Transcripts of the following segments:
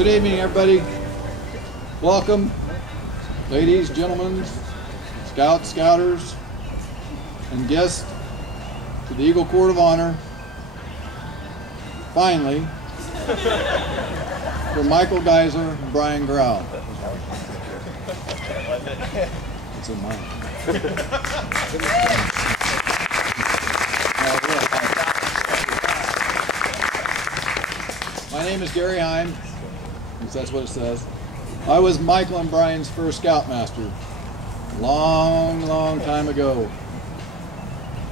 Good evening, everybody. Welcome, ladies, gentlemen, scouts, scouters, and guests to the Eagle Court of Honor. Finally, for Michael Geissler and Brian Grau. It's in mine. My name is Gary Heim, because that's what it says. I was Michael and Brian's first Scoutmaster a long, long time ago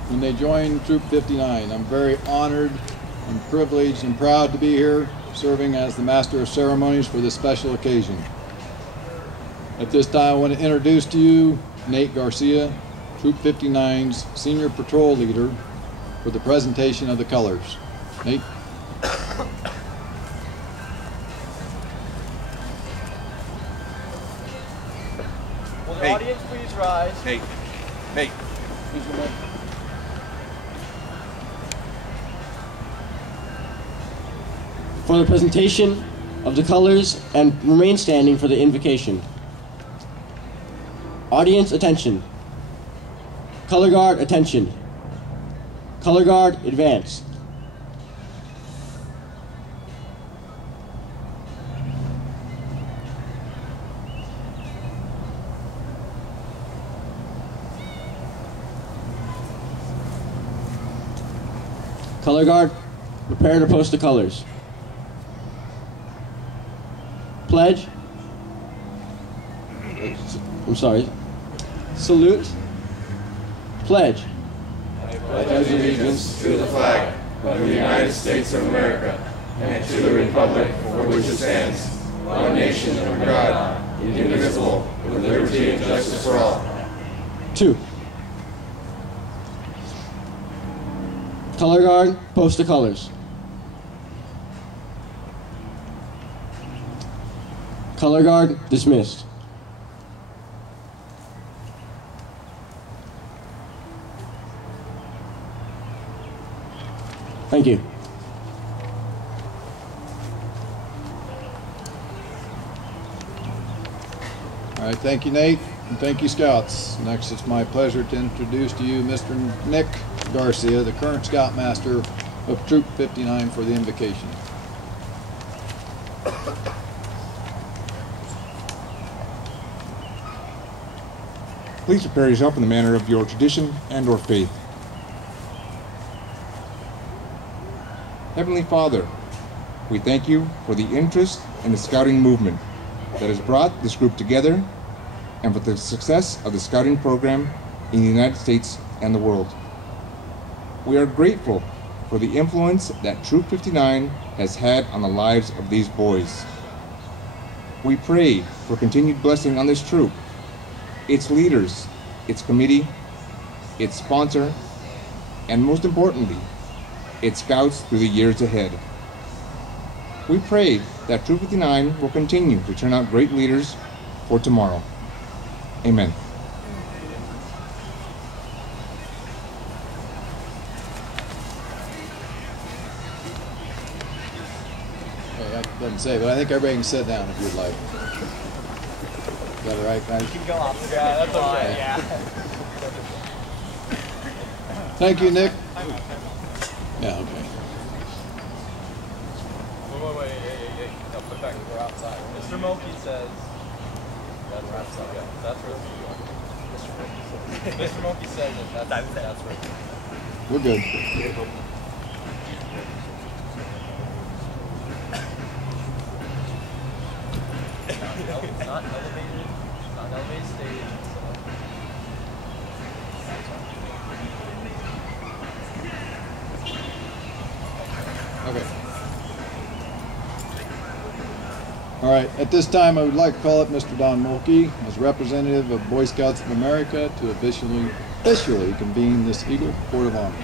when they joined Troop 59. I'm very honored and privileged and proud to be here serving as the Master of Ceremonies for this special occasion. At this time, I want to introduce to you Nate Garcia, Troop 59's Senior Patrol Leader, for the presentation of the colors. Nate? Will the audience please rise? Nate. Nate. For the presentation of the colors and remain standing for the invocation. Audience attention. Color guard attention. Color guard advance. Color guard, prepare to post the colors. Pledge. I'm sorry. Salute. Pledge. I pledge allegiance to the flag of the United States of America and to the republic for which it stands, one nation under God, indivisible, with liberty and justice for all. 2. Color guard, post the colors. Color guard dismissed. Thank you. All right, thank you, Nate, and thank you, Scouts. Next, it's my pleasure to introduce to you Mr. Nick Garcia, the current Scoutmaster of Troop 59, for the invocation. Please prepare yourself in the manner of your tradition and or faith. Heavenly Father, we thank you for the interest in the scouting movement that has brought this group together and for the success of the scouting program in the United States and the world. We are grateful for the influence that Troop 59 has had on the lives of these boys. We pray for continued blessing on this troop, its leaders, its committee, its sponsor, and most importantly, its scouts through the years ahead. We pray that Troop 59 will continue to turn out great leaders for tomorrow. Amen. Well, that doesn't say, but I think everybody can sit down if you'd like. Is that all right, guys? Keep going. Yeah, that's okay. Yeah. Thank you, Nick. Yeah, okay. Wait. No, put back. We're outside. Mr. Mulkey says that we're outside. Yeah, that's where Mr. Mulkey says that that's where. We're good. No, it's not elevated. It's not an elevated stage. Okay. All right, at this time I would like to call up Mr. Don Mulkey as representative of Boy Scouts of America to officially convene this Eagle Court of Honor.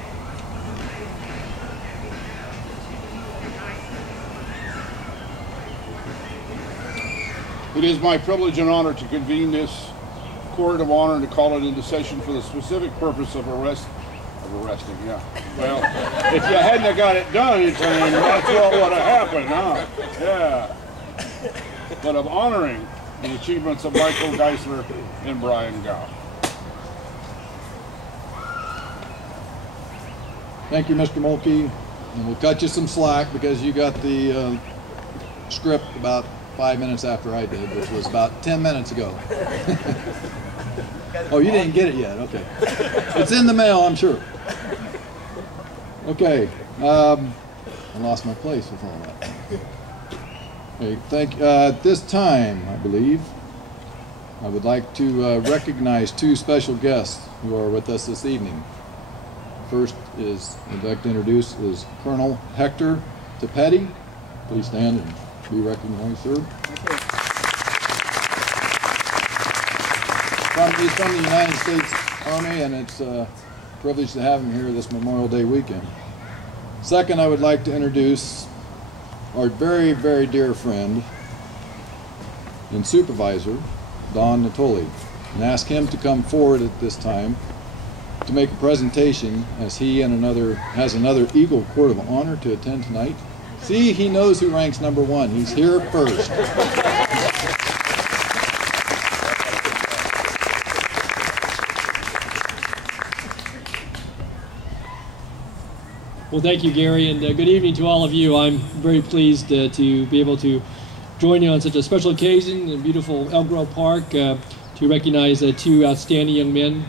It is my privilege and honor to convene this Court of Honor and to call it into session for the specific purpose of arresting, yeah. Well, if you hadn't have got it done in time, that's what would have happened, huh? Yeah. but of honoring the achievements of Michael Geissler and Brian Grau. Thank you, Mr. Mulkey. And we'll cut you some slack because you got the script about 5 minutes after I did, which was about 10 minutes ago. Oh, you didn't get it yet? Okay. It's in the mail, I'm sure. Okay. I lost my place with all that. Okay, at this time, I believe, I would like to recognize two special guests who are with us this evening. First is, I'd like to introduce, is Colonel Hector Tepetti. Please stand and be recognized, sir. He's from the United States Army, and it's a privilege to have him here this Memorial Day weekend. Second, I would like to introduce our very, very dear friend and supervisor, Don Natoli, and ask him to come forward at this time to make a presentation, as he and has another Eagle Court of Honor to attend tonight. See, he knows who ranks number one. He's here first. Well, thank you, Gary, and good evening to all of you. I'm very pleased to be able to join you on such a special occasion in beautiful Elk Grove Park to recognize two outstanding young men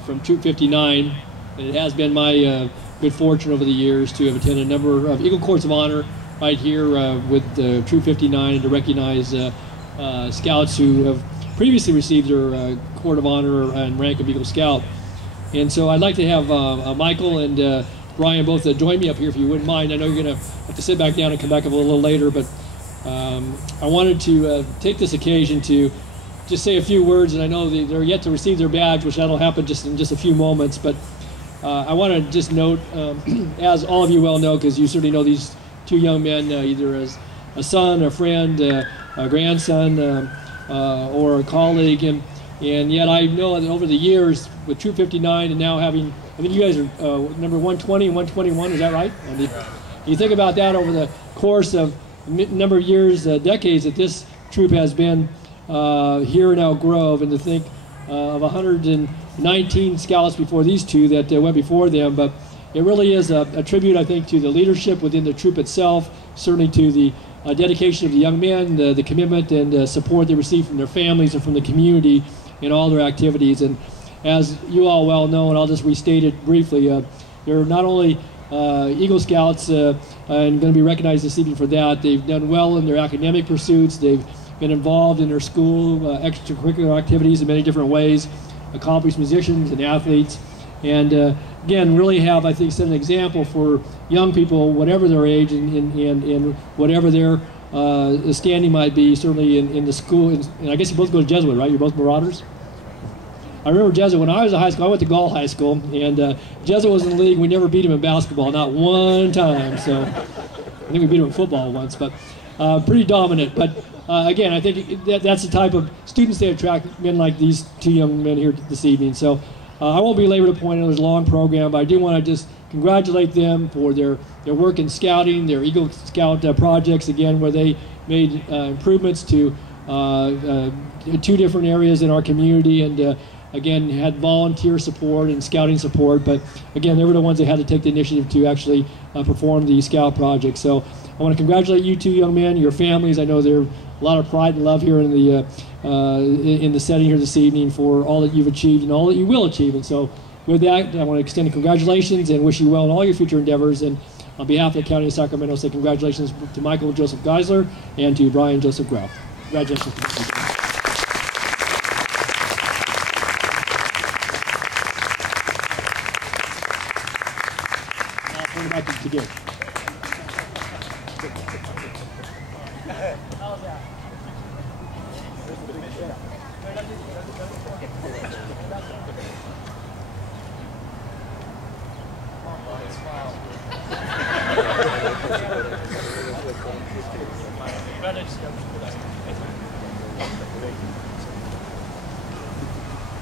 from Troop 59. And it has been my good fortune over the years to have attended a number of Eagle Courts of Honor right here with Troop 59, and to recognize scouts who have previously received their Court of Honor and rank of Eagle Scout. And so I'd like to have Michael and Brian both join me up here if you wouldn't mind. I know you're going to have to sit back down and come back up a little later, but I wanted to take this occasion to just say a few words, and I know they're yet to receive their badge, which that'll happen just in just a few moments, but I want to just note, as all of you well know, because you certainly know these two young men either as a son, a friend, a grandson, or a colleague, and yet I know that over the years with Troop 59 and now having, I think you guys are number 120 and 121, is that right? And you think about that over the course of a number of years, decades that this troop has been here in Elk Grove, and to think of 119 scouts before these two that went before them, but it really is a tribute, I think, to the leadership within the troop itself, certainly to the dedication of the young men, the commitment and support they receive from their families and from the community in all their activities. And as you all well know, and I'll just restate it briefly, they're not only Eagle Scouts and going to be recognized this evening for that. They've done well in their academic pursuits. They've been involved in their school extracurricular activities in many different ways, accomplished musicians and athletes, and again, really have, I think, set an example for young people, whatever their age and whatever their standing might be, certainly in the school. And I guess you both go to Jesuit, right? You're both Marauders? I remember Jesuit, when I was in high school, I went to Gall High School, and Jesuit was in the league. We never beat him in basketball, not one time. So I think we beat him in football once, but pretty dominant. But again, I think that's the type of students they attract, men like these two young men here this evening. So I won't belabor the point, it was a long program, but I do want to just congratulate them for their work in scouting, their Eagle Scout projects, again, where they made improvements to 2 different areas in our community, and again, had volunteer support and scouting support, but again, they were the ones that had to take the initiative to actually perform the scout project. So I want to congratulate you two young men, your families. I know there's a lot of pride and love here in the setting here this evening for all that you've achieved and all that you will achieve. And so with that, I want to extend congratulations and wish you well in all your future endeavors. And on behalf of the County of Sacramento, say congratulations to Michael Joseph Geissler and to Brian Joseph Grau. Congratulations. To give.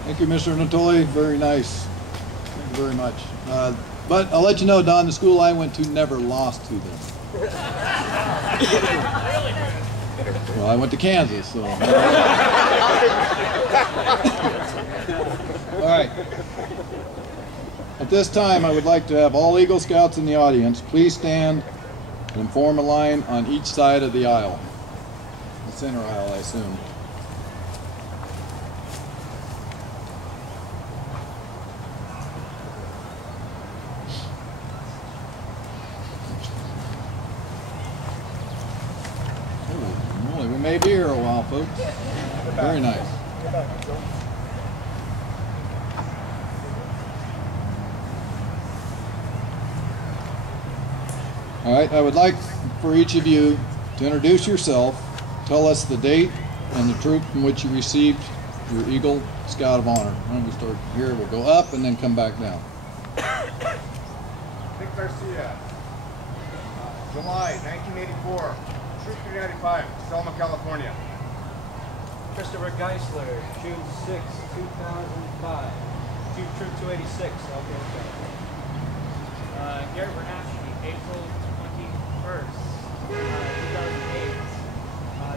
Thank you, Mr. Natoli. Very nice. Thank you very much. But I'll let you know, Don, the school I went to never lost to them. Well, I went to Kansas, so. All right. At this time, I would like to have all Eagle Scouts in the audience please stand and form a line on each side of the aisle. The center aisle, I assume. We may be here a while, folks. Very nice. All right, I would like for each of you to introduce yourself, tell us the date and the troop from which you received your Eagle Scout of Honor. Why don't we start here? We'll go up and then come back down. Nick Garcia, July 1984, Troop 395, Selma, California. Christopher Geissler, June 6, 2005, Troop 286, Alberta. Garrett Bernaschi, April 21st, 2008,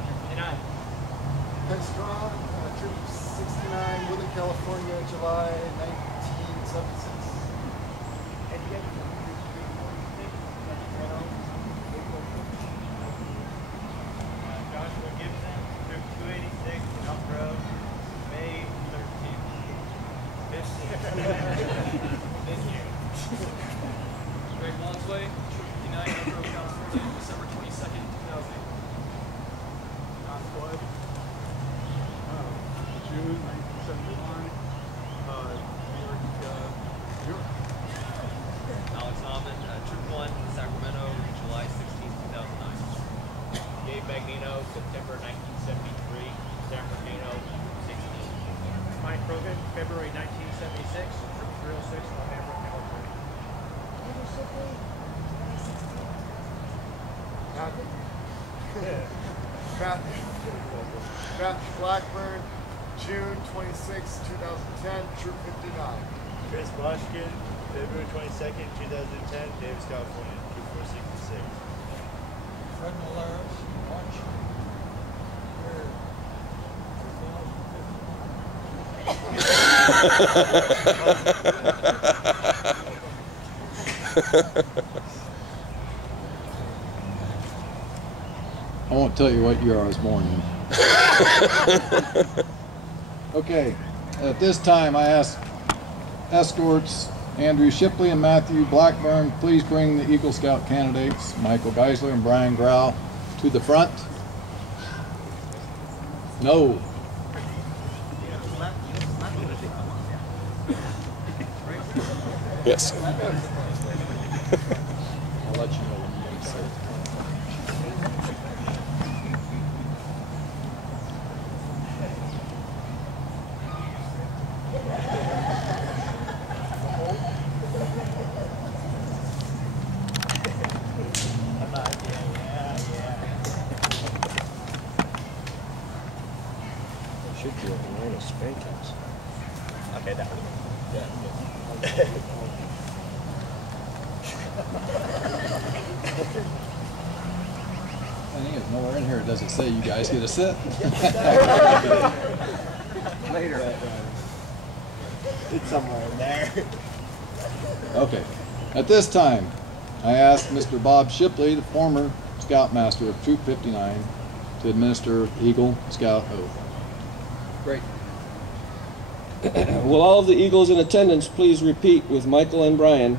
Troop 59. Ben Strong, Troop 69, Woodland, California, July 1976. Ed Gibson, Troop 346, Sacramento, April 15th. Joshua Gibson, Troop 286, Elk Grove, May 13th. Greg Lonsway, Troop 59, Elk Grove, California, December 22nd, 2008. John Floyd, June 1971, New York. Alex Almond, Troop 1, Sacramento, July 16, 2009. Gabe Bagnino, September 1973, San Bernardino, 16. Mike Krogan, February 1976, Troop 306, November, California. Matthew Blackburn, June 26, 2010, Troop 59. Chris Boschkin, February 22nd, 2010, Davis, California, Troop 466. Fred Milleros, March 2050. I won't tell you what year I was born in. Okay, at this time I ask escorts Andrew Shipley and Matthew Blackburn, please bring the Eagle Scout candidates, Michael Geissler and Brian Grau, to the front. No. Yes. I'll let you know when you get set. Should be a banana spankings. Okay, that one. Yeah. I think it's nowhere in here does it say you guys get a sit. Later. It's somewhere in there. Okay. At this time, I ask Mr. Bob Shipley, the former Scoutmaster of Troop 59, to administer the Eagle Scout oath. Great. Will all of the Eagles in attendance please repeat with Michael and Brian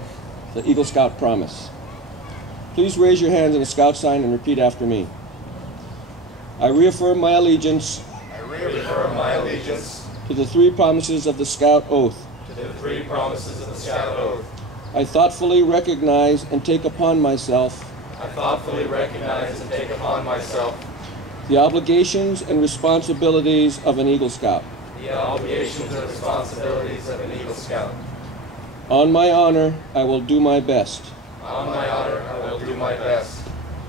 the Eagle Scout promise? Please raise your hands in a Scout sign and repeat after me. I reaffirm my allegiance to the three promises of the Scout Oath. I thoughtfully recognize and take upon myself the obligations and responsibilities of an Eagle Scout. On my honor, I will do my best.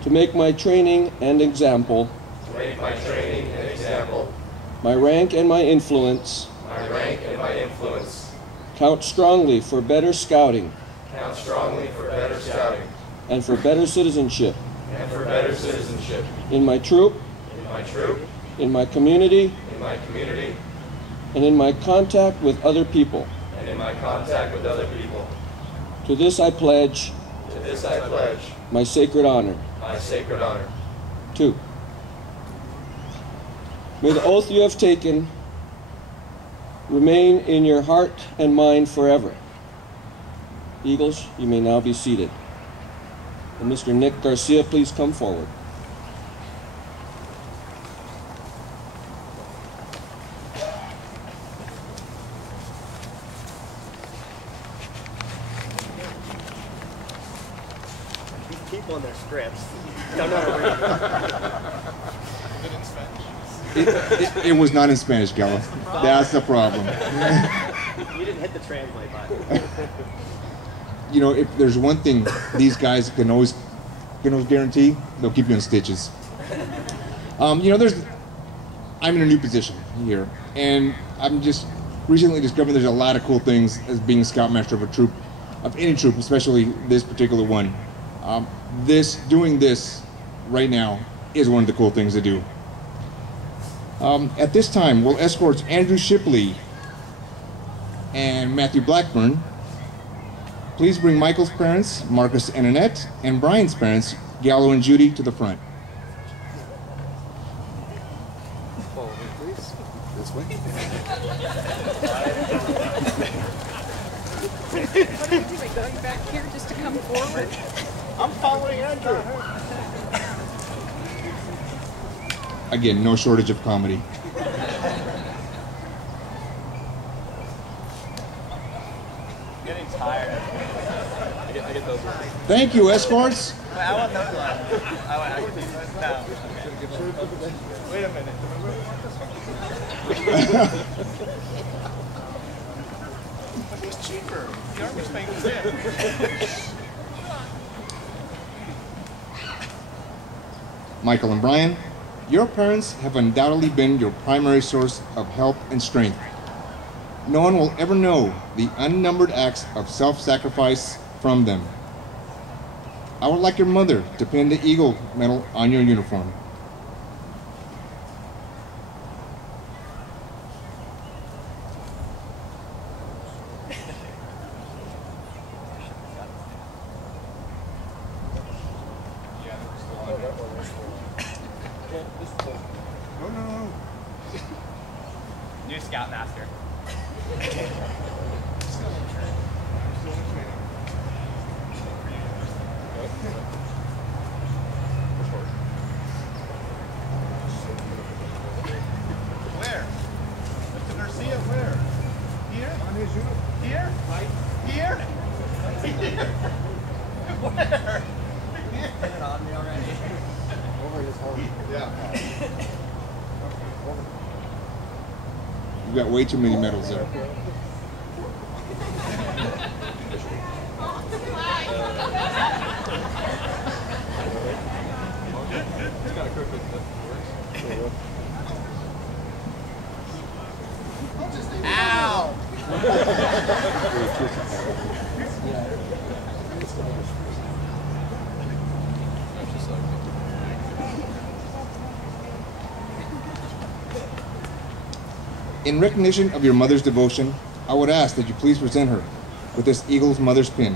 To make my training and example, my rank and my influence, count strongly for better scouting, and for better citizenship, in my troop, my troop, in my community, in my community, and in my contact with other people. and in my contact with other people. To this I pledge To this I pledge my sacred honor. my sacred honor. 2. May the oath you have taken remain in your heart and mind forever. Eagles, you may now be seated. And Mr. Nick Garcia, please come forward. People in their scripts don't know how to read. It was not in Spanish, Gallo. That's the problem. You didn't hit the translate button. You know, if there's one thing these guys can always guarantee, they'll keep you in stitches. You know, I'm in a new position here, and I'm just recently discovering there's a lot of cool things as being a scoutmaster of a troop, of any troop, especially this particular one. Doing this right now is one of the cool things to do. At this time, we'll escort Andrew Shipley and Matthew Blackburn. Please bring Michael's parents, Marcus and Annette, and Brian's parents, Gallo and Judy, to the front. Follow me, please. This way. What are you doing? Going back here just to come forward? I'm following Andrew. Again, no shortage of comedy. I'm getting tired. I get those ones. Thank you, escorts. Wait, I want those ones. I want these ones. No. Wait a minute. It's cheaper. The Army's paying for it. Michael and Brian, your parents have undoubtedly been your primary source of help and strength. No one will ever know the unnumbered acts of self-sacrifice from them. I would like your mother to pin the Eagle Medal on your uniform. New Scoutmaster. Where? Mr. Garcia, where? Here? On his unit. Here? Right. Here? Here? Where? Pin it on me already. Over his home. Yeah. You've got way too many medals there. It's kind of crooked, but it works. Ow! In recognition of your mother's devotion, I would ask that you please present her with this Eagle's Mother's Pin.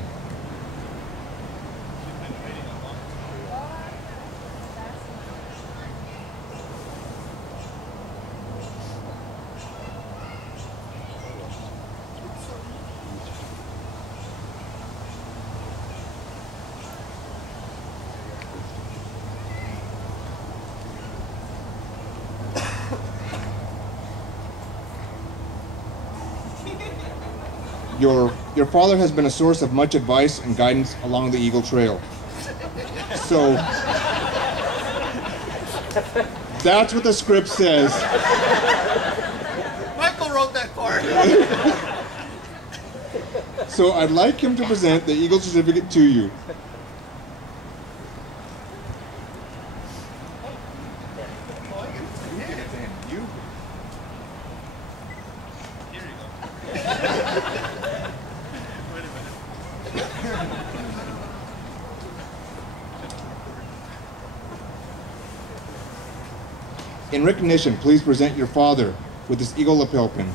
Your father has been a source of much advice and guidance along the Eagle Trail. So, that's what the script says. Michael wrote that part. So I'd like him to present the Eagle certificate to you. In recognition, please present your father with this Eagle lapel pin.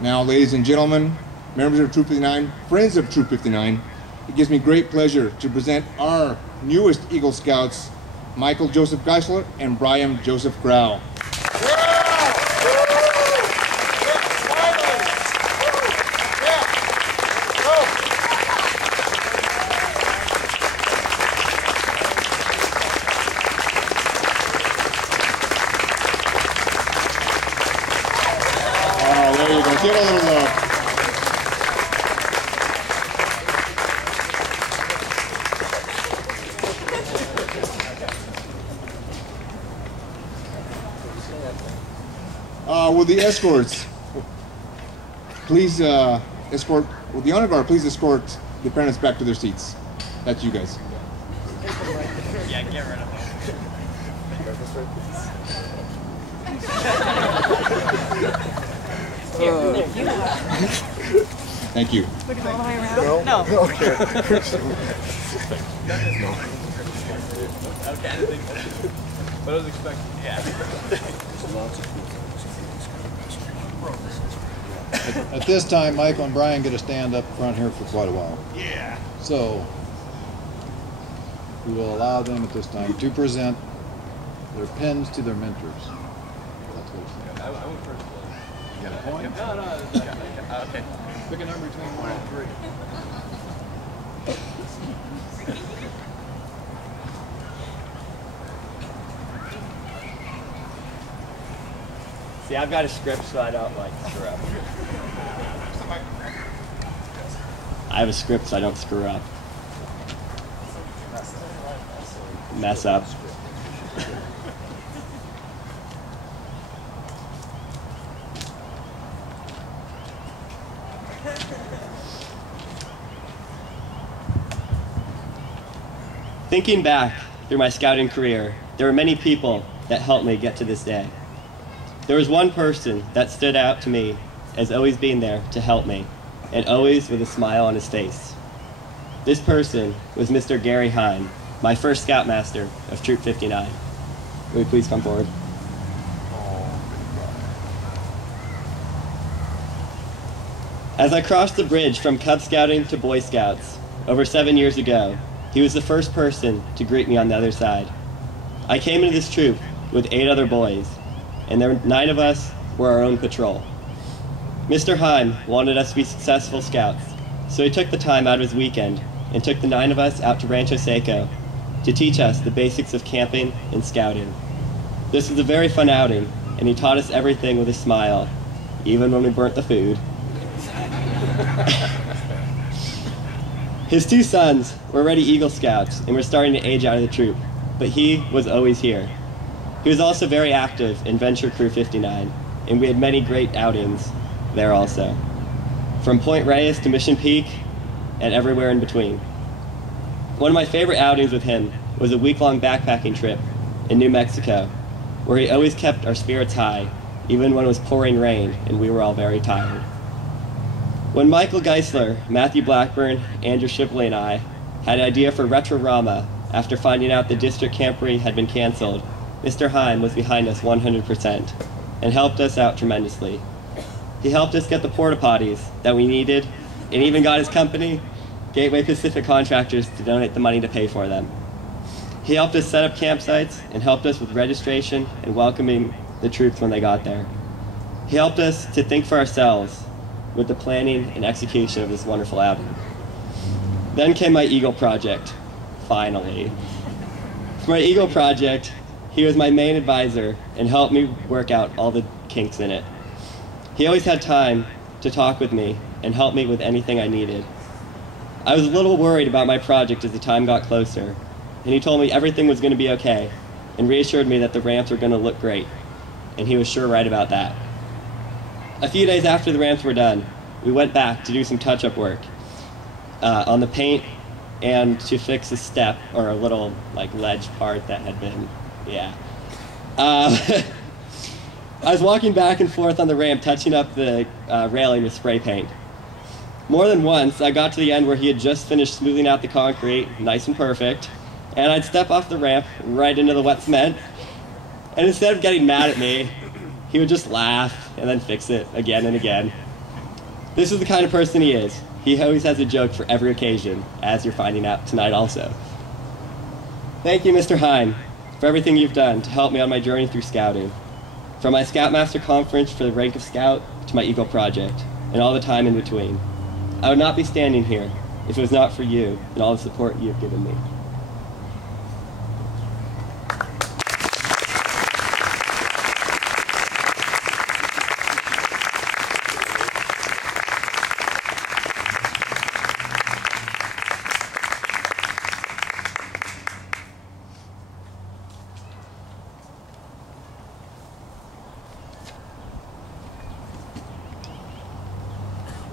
Now, ladies and gentlemen, members of Troop 59, friends of Troop 59, it gives me great pleasure to present our newest Eagle Scouts, Michael Joseph Geissler and Brian Joseph Grau. Give a little love. Will the escorts please escort, will the honor guard please escort the parents back to their seats? That's you guys. Yeah, get rid of Thank you. Put it all the way around? No. Okay. Okay, I didn't think that. But I was expecting. At this time, Michael and Brian get to stand up front here for quite a while. Yeah. So, we will allow them at this time to present their pins to their mentors. That's what it's saying. I went first. You got a point? No. Okay. Pick a number between 1 and 3. See, I've got a script so I don't like screw up. I have a script so I don't screw up. Mess up. Thinking back through my scouting career, there were many people that helped me get to this day. There was one person that stood out to me as always being there to help me, and always with a smile on his face. This person was Mr. Gary Hine, my first scoutmaster of Troop 59. Will you please come forward? As I crossed the bridge from Cub Scouting to Boy Scouts over 7 years ago, he was the first person to greet me on the other side. I came into this troop with 8 other boys, and 9 of us were our own patrol. Mr. Heim wanted us to be successful scouts, so he took the time out of his weekend and took the 9 of us out to Rancho Seco to teach us the basics of camping and scouting. This was a very fun outing, and he taught us everything with a smile, even when we burnt the food. His 2 sons were already Eagle Scouts and were starting to age out of the troop, but he was always here. He was also very active in Venture Crew 59, and we had many great outings there also, from Point Reyes to Mission Peak and everywhere in between. One of my favorite outings with him was a week-long backpacking trip in New Mexico, where he always kept our spirits high, even when it was pouring rain and we were all very tired. When Michael Geissler, Matthew Blackburn, Andrew Shipley, and I had an idea for Retro-Rama after finding out the district camporee had been canceled, Mr. Heim was behind us 100% and helped us out tremendously. He helped us get the porta potties that we needed and even got his company, Gateway Pacific Contractors, to donate the money to pay for them. He helped us set up campsites and helped us with registration and welcoming the troops when they got there. He helped us to think for ourselves with the planning and execution of this wonderful outing. Then came my Eagle project, finally. For my Eagle project, he was my main advisor and helped me work out all the kinks in it. He always had time to talk with me and help me with anything I needed. I was a little worried about my project as the time got closer, and he told me everything was going to be okay and reassured me that the ramps were going to look great, and he was sure right about that. A few days after the ramps were done, we went back to do some touch-up work, on the paint and to fix a step or a little like ledge part that had been, yeah. I was walking back and forth on the ramp, touching up the railing with spray paint. More than once, I got to the end where he had just finished smoothing out the concrete, nice and perfect, and I'd step off the ramp right into the wet cement, and instead of getting mad at me, he would just laugh and then fix it again and again. This is the kind of person he is. He always has a joke for every occasion, as you're finding out tonight also. Thank you, Mr. Hine, for everything you've done to help me on my journey through scouting. From my Scoutmaster Conference for the rank of Scout to my Eagle Project, and all the time in between. I would not be standing here if it was not for you and all the support you have given me.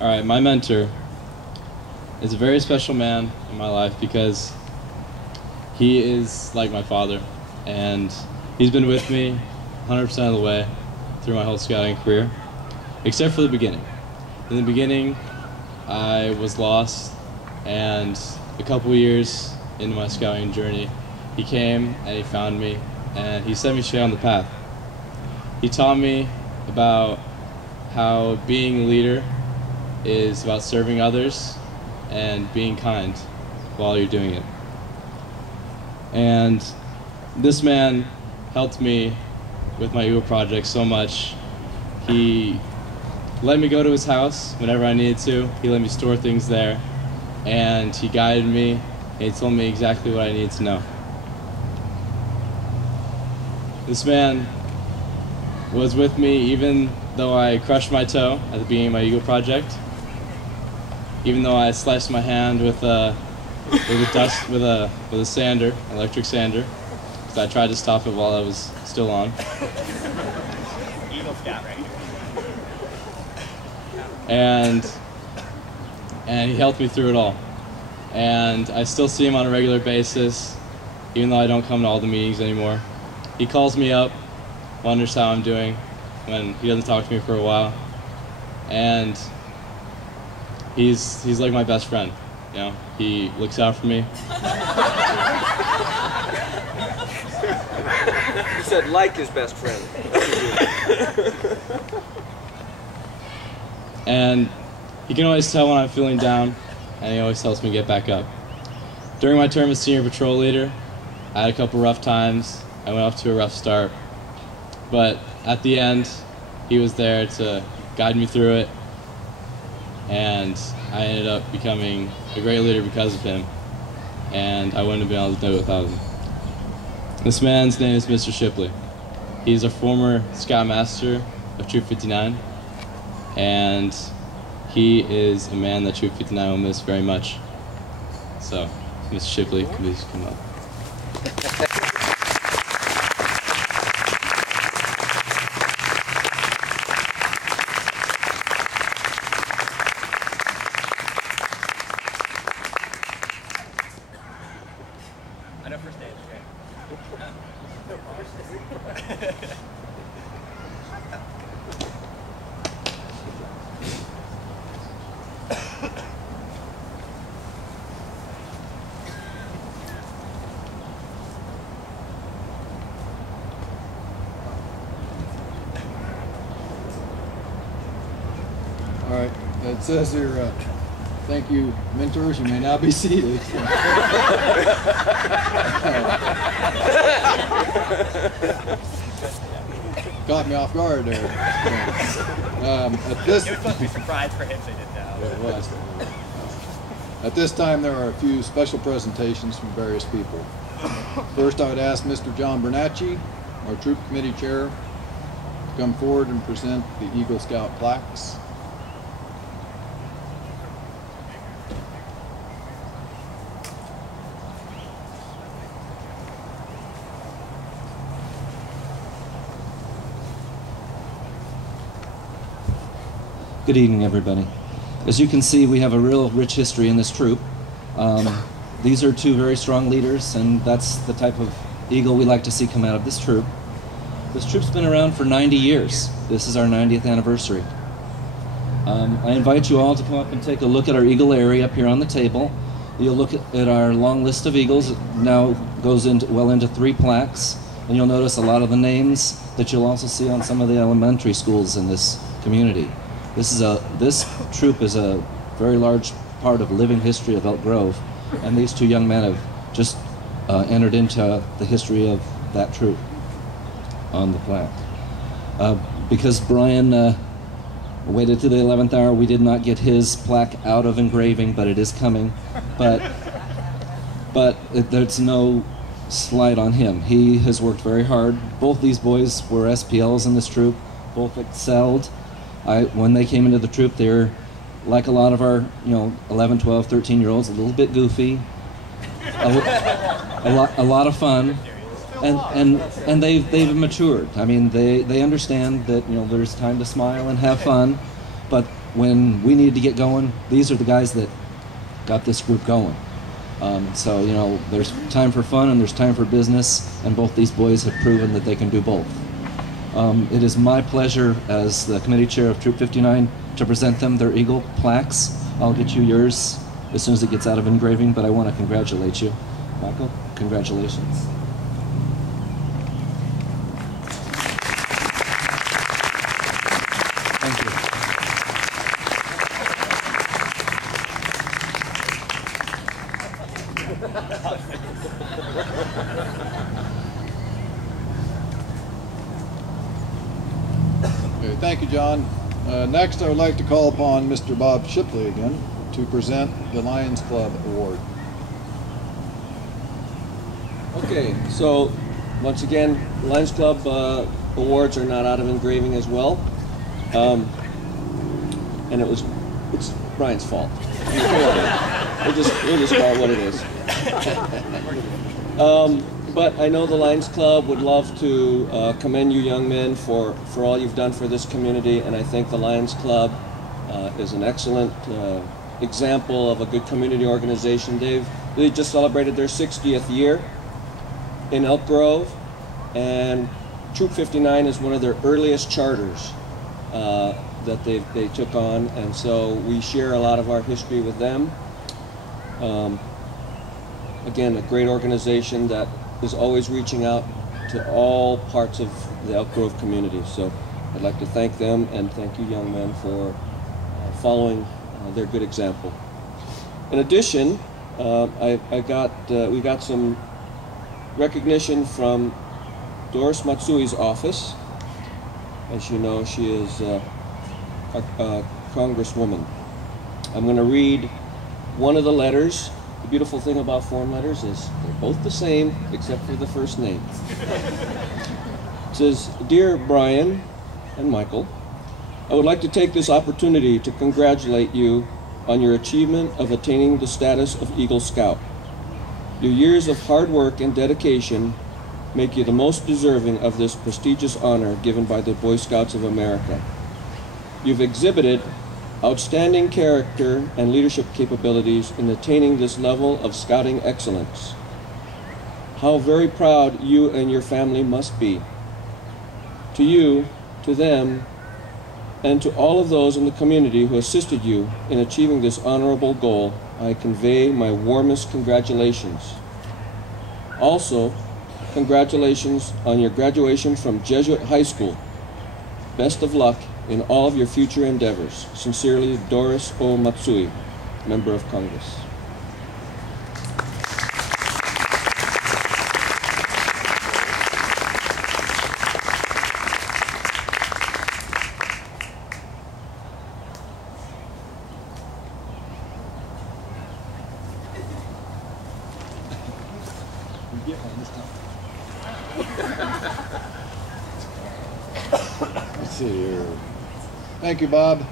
All right, my mentor is a very special man in my life because he is like my father, and he's been with me 100% of the way through my whole scouting career, except for the beginning. In the beginning, I was lost, and a couple years into my scouting journey, he came and he found me, and he set me straight on the path. He taught me about how being a leader is about serving others and being kind while you're doing it. And this man helped me with my Eagle project so much. He let me go to his house whenever I needed to. He let me store things there, and he guided me, and he told me exactly what I needed to know. This man was with me even though I crushed my toe at the beginning of my Eagle project, even though I sliced my hand with a sander, an electric sander, because I tried to stop it while I was still on. Eagle Scout right here. And he helped me through it all. And I still see him on a regular basis, even though I don't come to all the meetings anymore. He calls me up, wonders how I'm doing when he doesn't talk to me for a while. And he's like my best friend, you know. He looks out for me. He said like his best friend. And he can always tell when I'm feeling down, and he always helps me get back up. During my term as senior patrol leader, I had a couple rough times. I went off to a rough start. But at the end, he was there to guide me through it. And I ended up becoming a great leader because of him. And I wouldn't have been able to do it without him. This man's name is Mr. Shipley. He's a former Scoutmaster of Troop 59. And he is a man that Troop 59 will miss very much. So, Mr. Shipley, please come up. I know first name, okay. All right, it says here, thank you, mentors. You may now be seated. Caught me off guard there. At this, It was supposed to be a surprise for him, so he didn't know. yeah, it was. At this time, there are a few special presentations from various people. First, I would ask Mr. John Bernacci, our Troop Committee Chair, to come forward and present the Eagle Scout plaques. Good evening, everybody. As you can see, we have a real rich history in this troop. These are two very strong leaders, and that's the type of eagle we like to see come out of this troop. This troop's been around for 90 years. This is our 90th anniversary. I invite you all to come up and take a look at our eagle area up here on the table. You'll look at our long list of eagles. It now goes into, well into 3 plaques, and you'll notice a lot of the names that you'll also see on some of the elementary schools in this community. This troop is a very large part of living history of Elk Grove, and these two young men have just entered into the history of that troop on the plaque. Because Brian waited to the 11th hour, we did not get his plaque out of engraving, but it is coming. But there's no slight on him. He has worked very hard. Both these boys were SPLs in this troop. Both excelled. When they came into the troop, they were like a lot of our 11, 12, 13-year-olds, a little bit goofy, a lot of fun. And they've matured. I mean, they understand that there's time to smile and have fun, but when we need to get going, these are the guys that got this group going. So there's time for fun and there's time for business, and both these boys have proven that they can do both. It is my pleasure as the committee chair of Troop 59 to present them their Eagle plaques. I'll get you yours as soon as it gets out of engraving, but I want to congratulate you. Michael, congratulations. Okay, thank you, John. Next, I would like to call upon Mr. Bob Shipley again to present the Lions Club Award. Okay, so once again, Lions Club awards are not out of engraving as well, and it's Brian's fault. We'll just call it what it is. But I know the Lions Club would love to commend you young men for all you've done for this community, and I think the Lions Club is an excellent example of a good community organization. They just celebrated their 60th year in Elk Grove, and Troop 59 is one of their earliest charters that they took on, and so we share a lot of our history with them. Again, a great organization that is always reaching out to all parts of the Elk Grove community. So I'd like to thank them and thank you young men for following their good example. In addition, we got some recognition from Doris Matsui's office. As you know, she is a congresswoman. I'm going to read one of the letters. The beautiful thing about form letters is they're both the same except for the first name. It says, "Dear Brian and Michael, I would like to take this opportunity to congratulate you on your achievement of attaining the status of Eagle Scout. Your years of hard work and dedication make you the most deserving of this prestigious honor given by the Boy Scouts of America. You've exhibited outstanding character and leadership capabilities in attaining this level of scouting excellence. How very proud you and your family must be. To you, to them, and to all of those in the community who assisted you in achieving this honorable goal, I convey my warmest congratulations. Also, congratulations on your graduation from Jesuit High School. Best of luck in all of your future endeavors. Sincerely, Doris O. Matsui, Member of Congress." You get one this time. Let's see here. Thank you, Bob.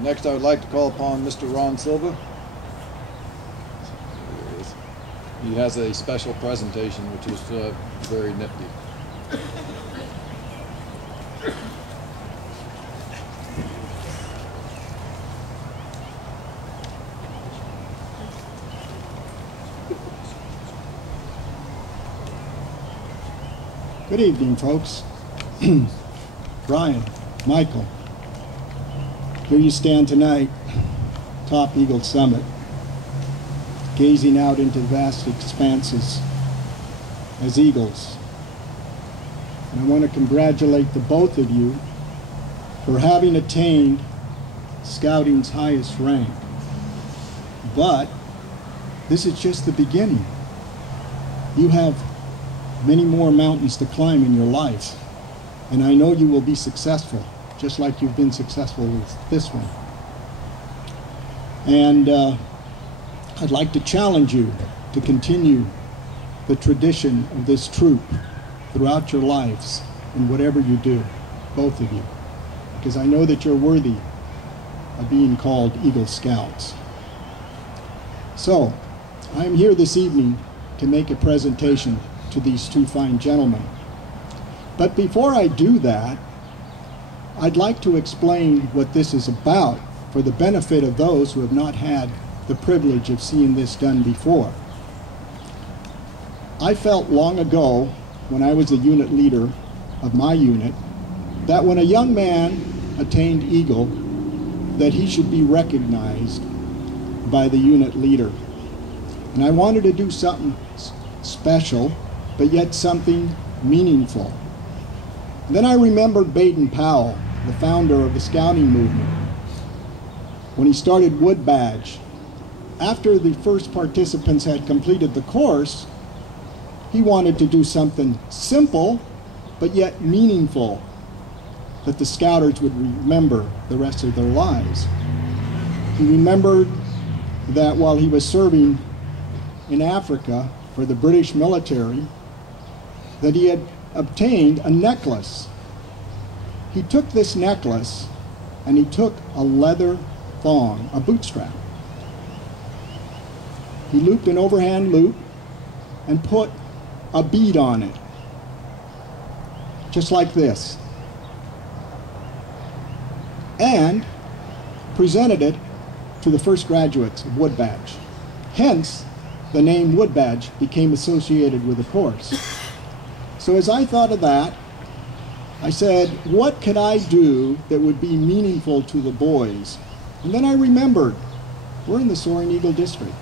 Next, I would like to call upon Mr. Ron Silva. There he is. He has a special presentation, which is very nifty. Good evening, folks. Brian, Michael, here you stand tonight, top Eagle Summit, gazing out into vast expanses as eagles. And I want to congratulate the both of you for having attained Scouting's highest rank. But this is just the beginning. You have many more mountains to climb in your life, and I know you will be successful, just like you've been successful with this one. And I'd like to challenge you to continue the tradition of this troop throughout your lives in whatever you do, both of you, because I know that you're worthy of being called Eagle Scouts. So, I'm here this evening to make a presentation to these two fine gentlemen. But before I do that, I'd like to explain what this is about for the benefit of those who have not had the privilege of seeing this done before. I felt long ago, when I was a unit leader of my unit, that when a young man attained Eagle, that he should be recognized by the unit leader. And I wanted to do something special, but yet something meaningful. And then I remembered Baden-Powell, the founder of the Scouting movement, when he started Wood Badge. After the first participants had completed the course, he wanted to do something simple, but yet meaningful, that the Scouters would remember the rest of their lives. He remembered that while he was serving in Africa for the British military, that he had obtained a necklace. He took this necklace and he took a leather thong, a bootstrap. He looped an overhand loop and put a bead on it, just like this, and presented it to the first graduates of Wood Badge. Hence, the name Wood Badge became associated with the course. So as I thought of that, I said, what could I do that would be meaningful to the boys? And then I remembered, we're in the Soaring Eagle District.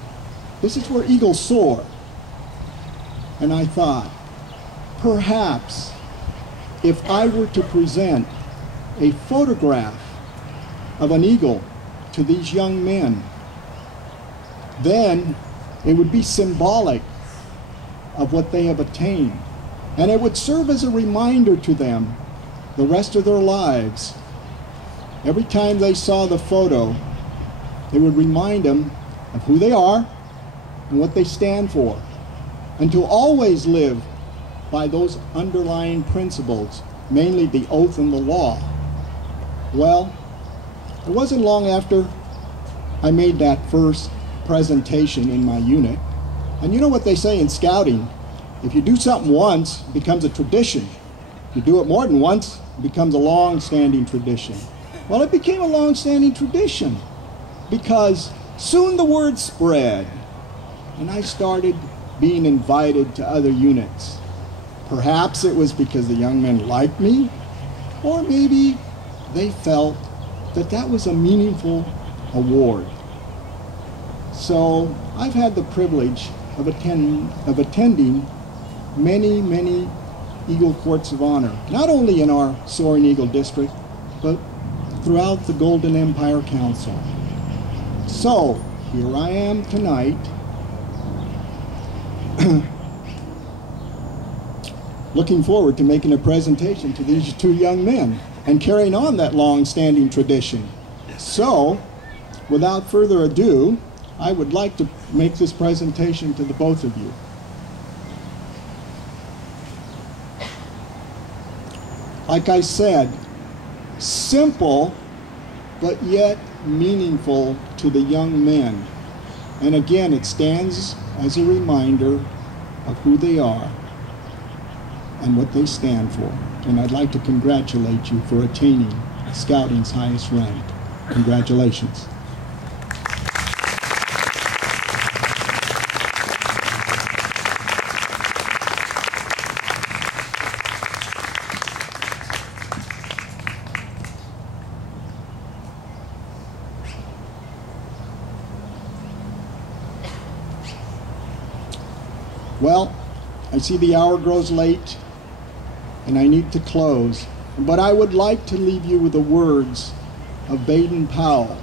This is where eagles soar. And I thought, perhaps if I were to present a photograph of an eagle to these young men, then it would be symbolic of what they have attained. And it would serve as a reminder to them the rest of their lives. Every time they saw the photo, it would remind them of who they are and what they stand for, and to always live by those underlying principles, mainly the oath and the law. Well, it wasn't long after I made that first presentation in my unit. And you know what they say in scouting? If you do something once, it becomes a tradition. If you do it more than once, it becomes a long-standing tradition. Well, it became a long-standing tradition because soon the word spread, and I started being invited to other units. Perhaps it was because the young men liked me, or maybe they felt that that was a meaningful award. So I've had the privilege of attending many, many Eagle Courts of Honor, not only in our Soaring Eagle District, but throughout the Golden Empire Council. So here I am tonight, looking forward to making a presentation to these two young men and carrying on that long-standing tradition. So, without further ado, I would like to make this presentation to the both of you. Like I said, simple, but yet meaningful to the young men. And again, it stands as a reminder of who they are and what they stand for. And I'd like to congratulate you for attaining Scouting's highest rank. Congratulations. Well, I see the hour grows late and I need to close, but I would like to leave you with the words of Baden-Powell.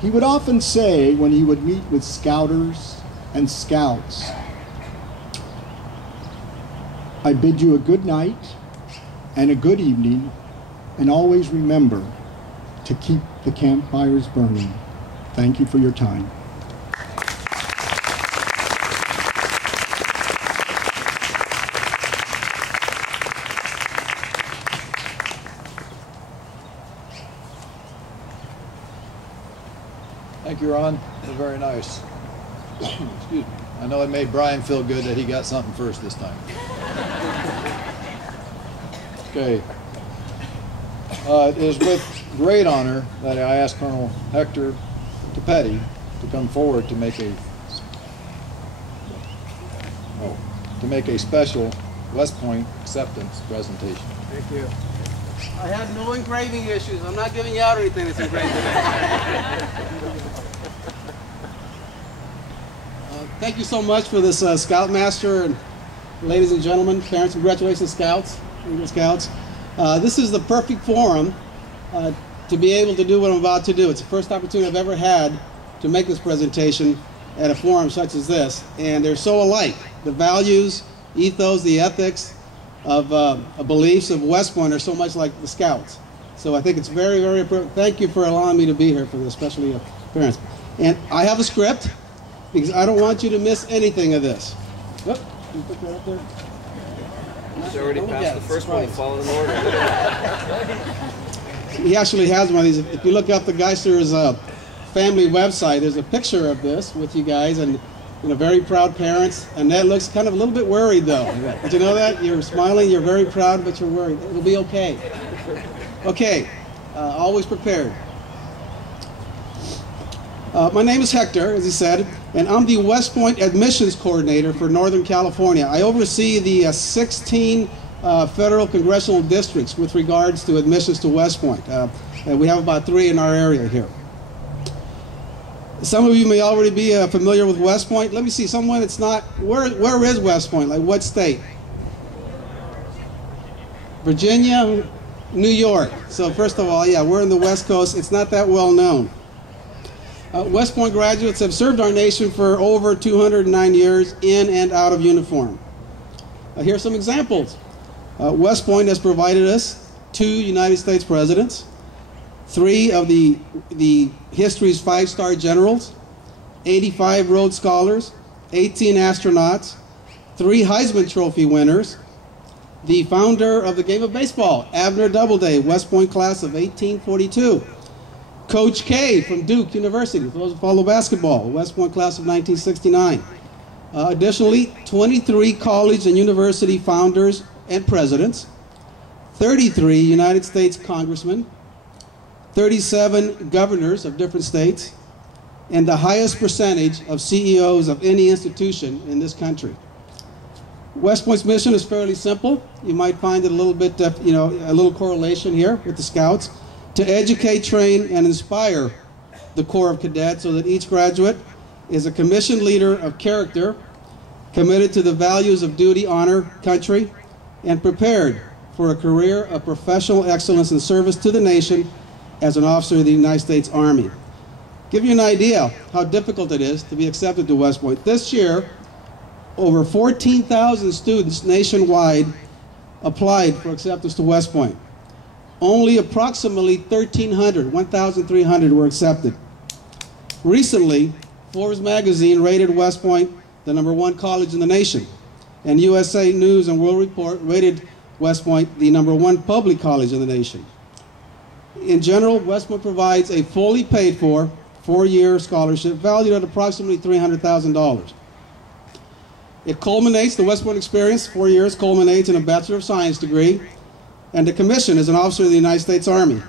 He would often say when he would meet with scouters and scouts, I bid you a good night and a good evening, and always remember to keep the campfires burning. Thank you for your time. Thank you, Ron. That was very nice. Excuse me. I know it made Brian feel good that he got something first this time. Okay. It is with great honor that I ask Colonel Hector Petty to come forward to make a special West Point acceptance presentation. Thank you. I had no engraving issues. I'm not giving you out anything that's engraved today. Thank you so much for this Scoutmaster, and ladies and gentlemen, parents, congratulations, Scouts, Eagle Scouts. This is the perfect forum to be able to do what I'm about to do. It's the first opportunity I've ever had to make this presentation at a forum such as this, and they're so alike. The values, ethos, the ethics of beliefs of West Point are so much like the Scouts. So I think it's very, very appropriate. Thank you for allowing me to be here for this, especially parents. And I have a script, because I don't want you to miss anything of this. Whoop, can you put that up there? He's already passed the first one, followed in order. He actually has one of these. If you look up the Geissler's family website, there's a picture of this with you guys, and very proud parents. Annette looks kind of a little bit worried, though. Did you know that? You're smiling, you're very proud, but you're worried. It'll be okay. Okay, always prepared. My name is Hector, as he said, and I'm the West Point Admissions Coordinator for Northern California. I oversee the 16 federal congressional districts with regards to admissions to West Point. And we have about 3 in our area here. Some of you may already be familiar with West Point. Let me see, someone that's not, where is West Point? Like what state? Virginia, New York. So first of all, yeah, we're in the West Coast. It's not that well known. West Point graduates have served our nation for over 209 years in and out of uniform. Here are some examples. West Point has provided us 2 United States presidents, 3 of the history's 5-star generals, 85 Rhodes Scholars, 18 astronauts, 3 Heisman Trophy winners, the founder of the game of baseball, Abner Doubleday, West Point class of 1842, Coach K from Duke University, for those who follow basketball, West Point class of 1969. Additionally, 23 college and university founders and presidents, 33 United States congressmen, 37 governors of different states, and the highest percentage of CEOs of any institution in this country. West Point's mission is fairly simple. You might find it a little bit, a little correlation here with the Scouts. To educate, train, and inspire the Corps of Cadets so that each graduate is a commissioned leader of character, committed to the values of duty, honor, country, and prepared for a career of professional excellence and service to the nation as an officer of the United States Army. Give you an idea how difficult it is to be accepted to West Point. This year, over 14,000 students nationwide applied for acceptance to West Point. Only approximately 1,300 were accepted. Recently, Forbes magazine rated West Point the #1 college in the nation, and USA News and World Report rated West Point the #1 public college in the nation. In general, West Point provides a fully paid for 4-year scholarship valued at approximately $300,000. It culminates, the West Point experience, 4 years, culminates in a Bachelor of Science degree and a commission as an officer of the United States Army.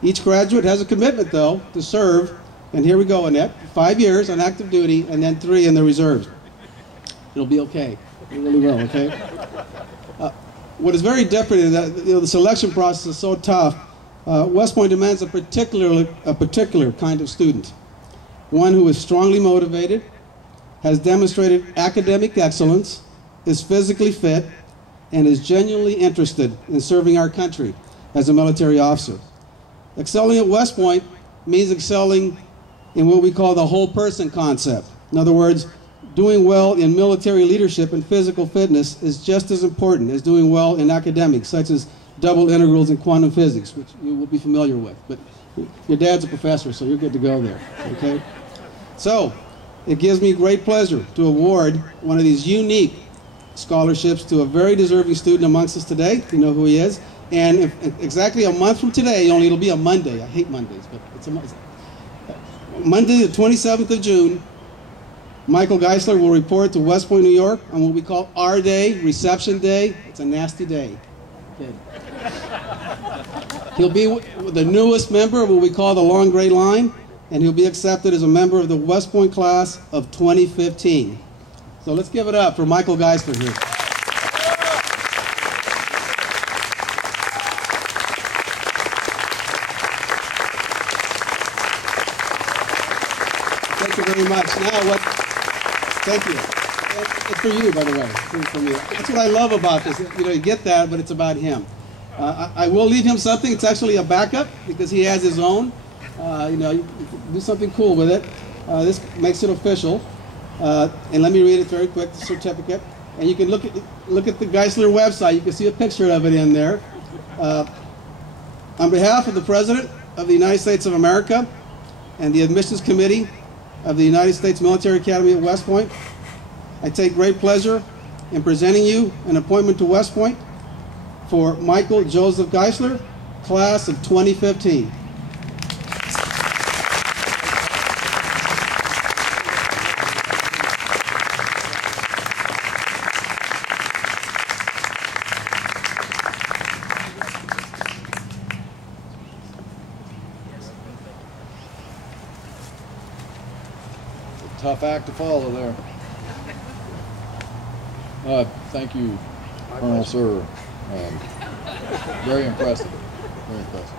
Each graduate has a commitment, though, to serve, and here we go, Annette, 5 years on active duty and then 3 in the reserves. It'll be okay. It really will, okay? What is very different is that the selection process is so tough. West Point demands a particular kind of student, one who is strongly motivated, has demonstrated academic excellence, is physically fit, and is genuinely interested in serving our country as a military officer. Excelling at West Point means excelling in what we call the whole person concept. In other words, doing well in military leadership and physical fitness is just as important as doing well in academics, such as double integrals and quantum physics, which you will be familiar with. But your dad's a professor, so you're good to go there, okay? So, it gives me great pleasure to award one of these unique scholarships to a very deserving student amongst us today. You know who he is. And exactly a month from today, only it'll be a Monday. I hate Mondays, but it's Monday, the 27th of June, Michael Geissler will report to West Point, New York on what we call our day, reception day. It's a nasty day. Okay. He'll be the newest member of what we call the Long Gray Line, and he'll be accepted as a member of the West Point class of 2015. So let's give it up for Michael Geissler here. Thank you very much. Now what? Thank you. It's for you, by the way. It's for me. That's what I love about this. You know, you get that, but it's about him. I will leave him something. It's actually a backup because he has his own. You know, you do something cool with it. This makes it official. And let me read it very quick, the certificate. And you can look at the Geissler website. You can see a picture of it in there. On behalf of the President of the United States of America and the Admissions Committee of the United States Military Academy at West Point, I take great pleasure in presenting you an appointment to West Point for Michael Joseph Geissler, class of 2015. Tough act to follow there. Thank you, Colonel Sir. Very impressive. Very impressive.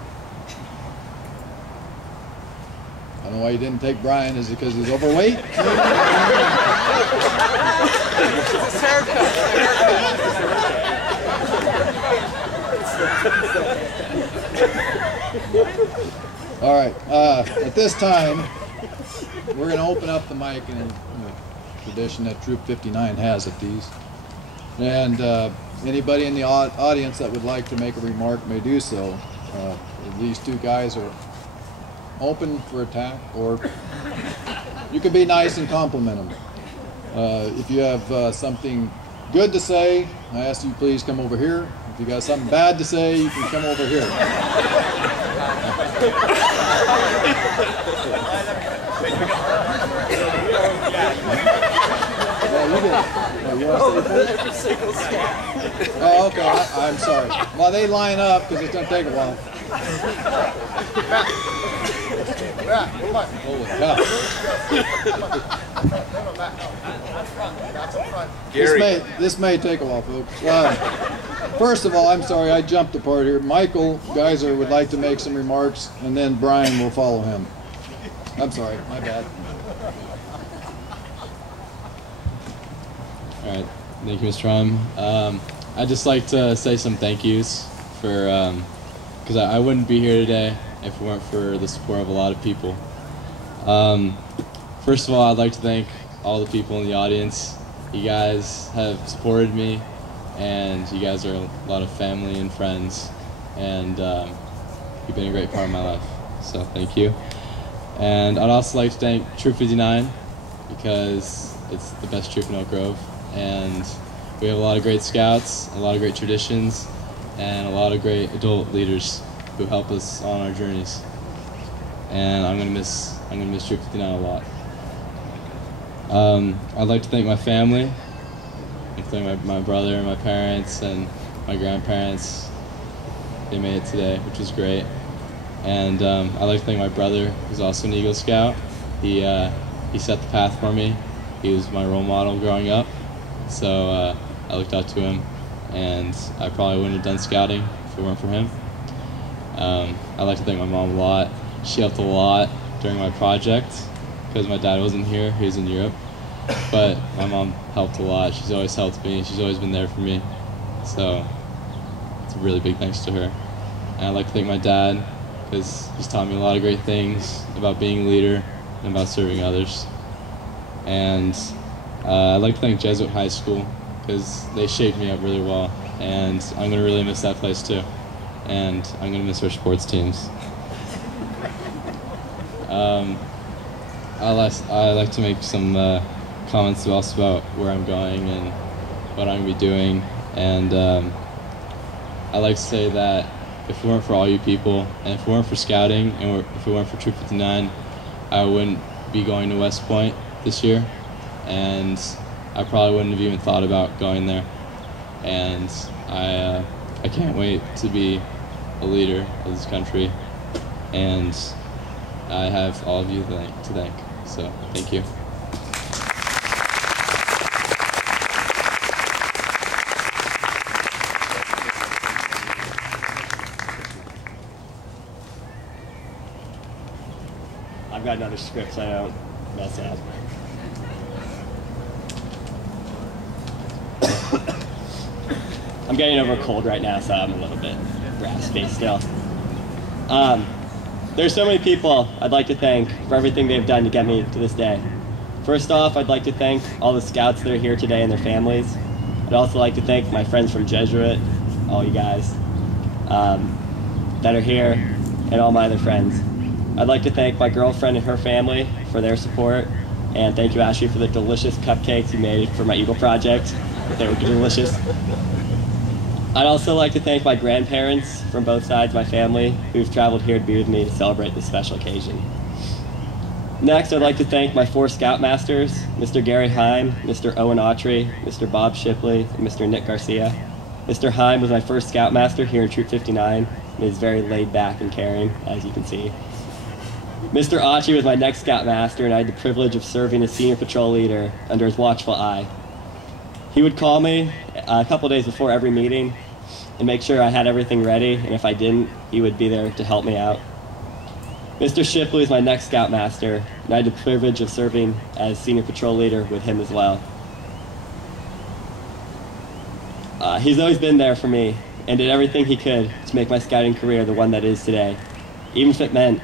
I don't know why you didn't take Brian. Is it because he's overweight? It's his haircut. All right. At this time, we're going to open up the mic in tradition that Troop 59 has at these. And anybody in the audience that would like to make a remark may do so. These two guys are open for attack, or you can be nice and compliment them. If you have something good to say, I ask you please come over here. If you got something bad to say, you can come over here. Oh, okay. I'm sorry. Well, they line up because it's going to take a while. Holy cow. This may take a while, folks. First of all, I'm sorry, I jumped the part here. Michael Geissler would like to make some remarks, and then Brian will follow him. I'm sorry, my bad. All right, thank you, Mr. Rom. I'd just like to say some thank yous for, because I wouldn't be here today if it weren't for the support of a lot of people. First of all, I'd like to thank all the people in the audience. You guys have supported me, and you guys are a lot of family and friends, and you've been a great part of my life, so thank you. And I'd also like to thank Troop 59, because it's the best troop in Elk Grove, and we have a lot of great scouts, a lot of great traditions, and a lot of great adult leaders who help us on our journeys. And I'm gonna miss Troop 59 a lot. I'd like to thank my family, including my brother and my parents and my grandparents. They made it today, which was great. And I'd like to thank my brother, who's also an Eagle Scout. He set the path for me. He was my role model growing up, so I looked up to him, and I probably wouldn't have done scouting if it weren't for him. I'd like to thank my mom a lot. She helped a lot during my project, because my dad wasn't here, he was in Europe. but my mom helped a lot. She's always helped me. She's always been there for me. So it's a really big thanks to her. And I'd like to thank my dad, because he's taught me a lot of great things about being a leader and about serving others. And I'd like to thank Jesuit High School, because they shaped me up really well. And I'm going to really miss that place too. And I'm going to miss our sports teams. I like to make some comments also about where I'm going and what I'm going to be doing. And I like to say that if it weren't for all you people, and if it weren't for scouting, and if it weren't for Troop 59, I wouldn't be going to West Point this year. And I probably wouldn't have even thought about going there. And I can't wait to be a leader of this country. And I have all of you to thank. So, thank you. I've got another script so I don't mess up. I'm getting over a cold right now, so I'm a little bit raspy still. There's so many people I'd like to thank for everything they've done to get me to this day. First off, I'd like to thank all the scouts that are here today and their families. I'd also like to thank my friends from Jesuit, all you guys that are here, and all my other friends. I'd like to thank my girlfriend and her family for their support, and thank you, Ashley, for the delicious cupcakes you made for my Eagle project. They were delicious. I'd also like to thank my grandparents from both sides of my family who've traveled here to be with me to celebrate this special occasion. Next, I'd like to thank my 4 Scoutmasters, Mr. Gary Heim, Mr. Owen Autry, Mr. Bob Shipley, and Mr. Nick Garcia. Mr. Heim was my first Scoutmaster here in Troop 59, and is very laid back and caring, as you can see. Mr. Autry was my next Scoutmaster, and I had the privilege of serving as Senior Patrol Leader under his watchful eye. He would call me a couple days before every meeting and make sure I had everything ready, and if I didn't, he would be there to help me out. Mr. Shipley is my next Scoutmaster, and I had the privilege of serving as Senior Patrol Leader with him as well. He's always been there for me, and did everything he could to make my scouting career the one that it is today, even if it meant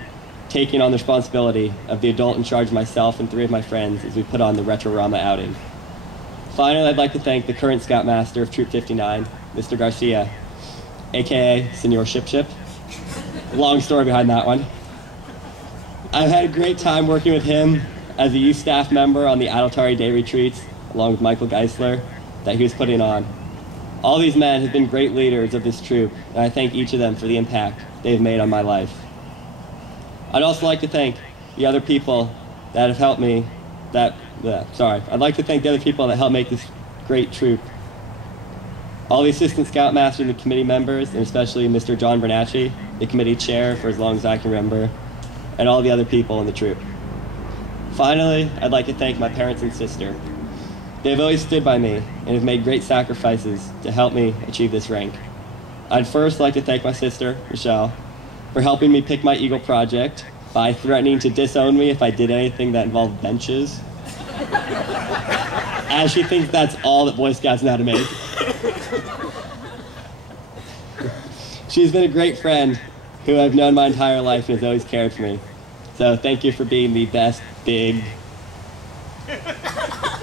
taking on the responsibility of the adult in charge of myself and 3 of my friends as we put on the Retro-Rama outing. Finally, I'd like to thank the current Scoutmaster of Troop 59, Mr. Garcia, aka Senor Ship Ship. Long story behind that one. I've had a great time working with him as a youth staff member on the Adultari Day retreats, along with Michael Geissler, that he was putting on. All these men have been great leaders of this troop, and I thank each of them for the impact they've made on my life. I'd also like to thank the other people that have helped me, I'd like to thank the other people that helped make this great troop. All the Assistant Scoutmasters and the committee members, and especially Mr. John Bernacci, the committee chair for as long as I can remember, and all the other people in the troop. Finally, I'd like to thank my parents and sister. They've always stood by me and have made great sacrifices to help me achieve this rank. I'd first like to thank my sister, Michelle, for helping me pick my Eagle project by threatening to disown me if I did anything that involved benches, as she thinks that's all that Boy Scouts know how to make. She's been a great friend who I've known my entire life and has always cared for me. So thank you for being the best big,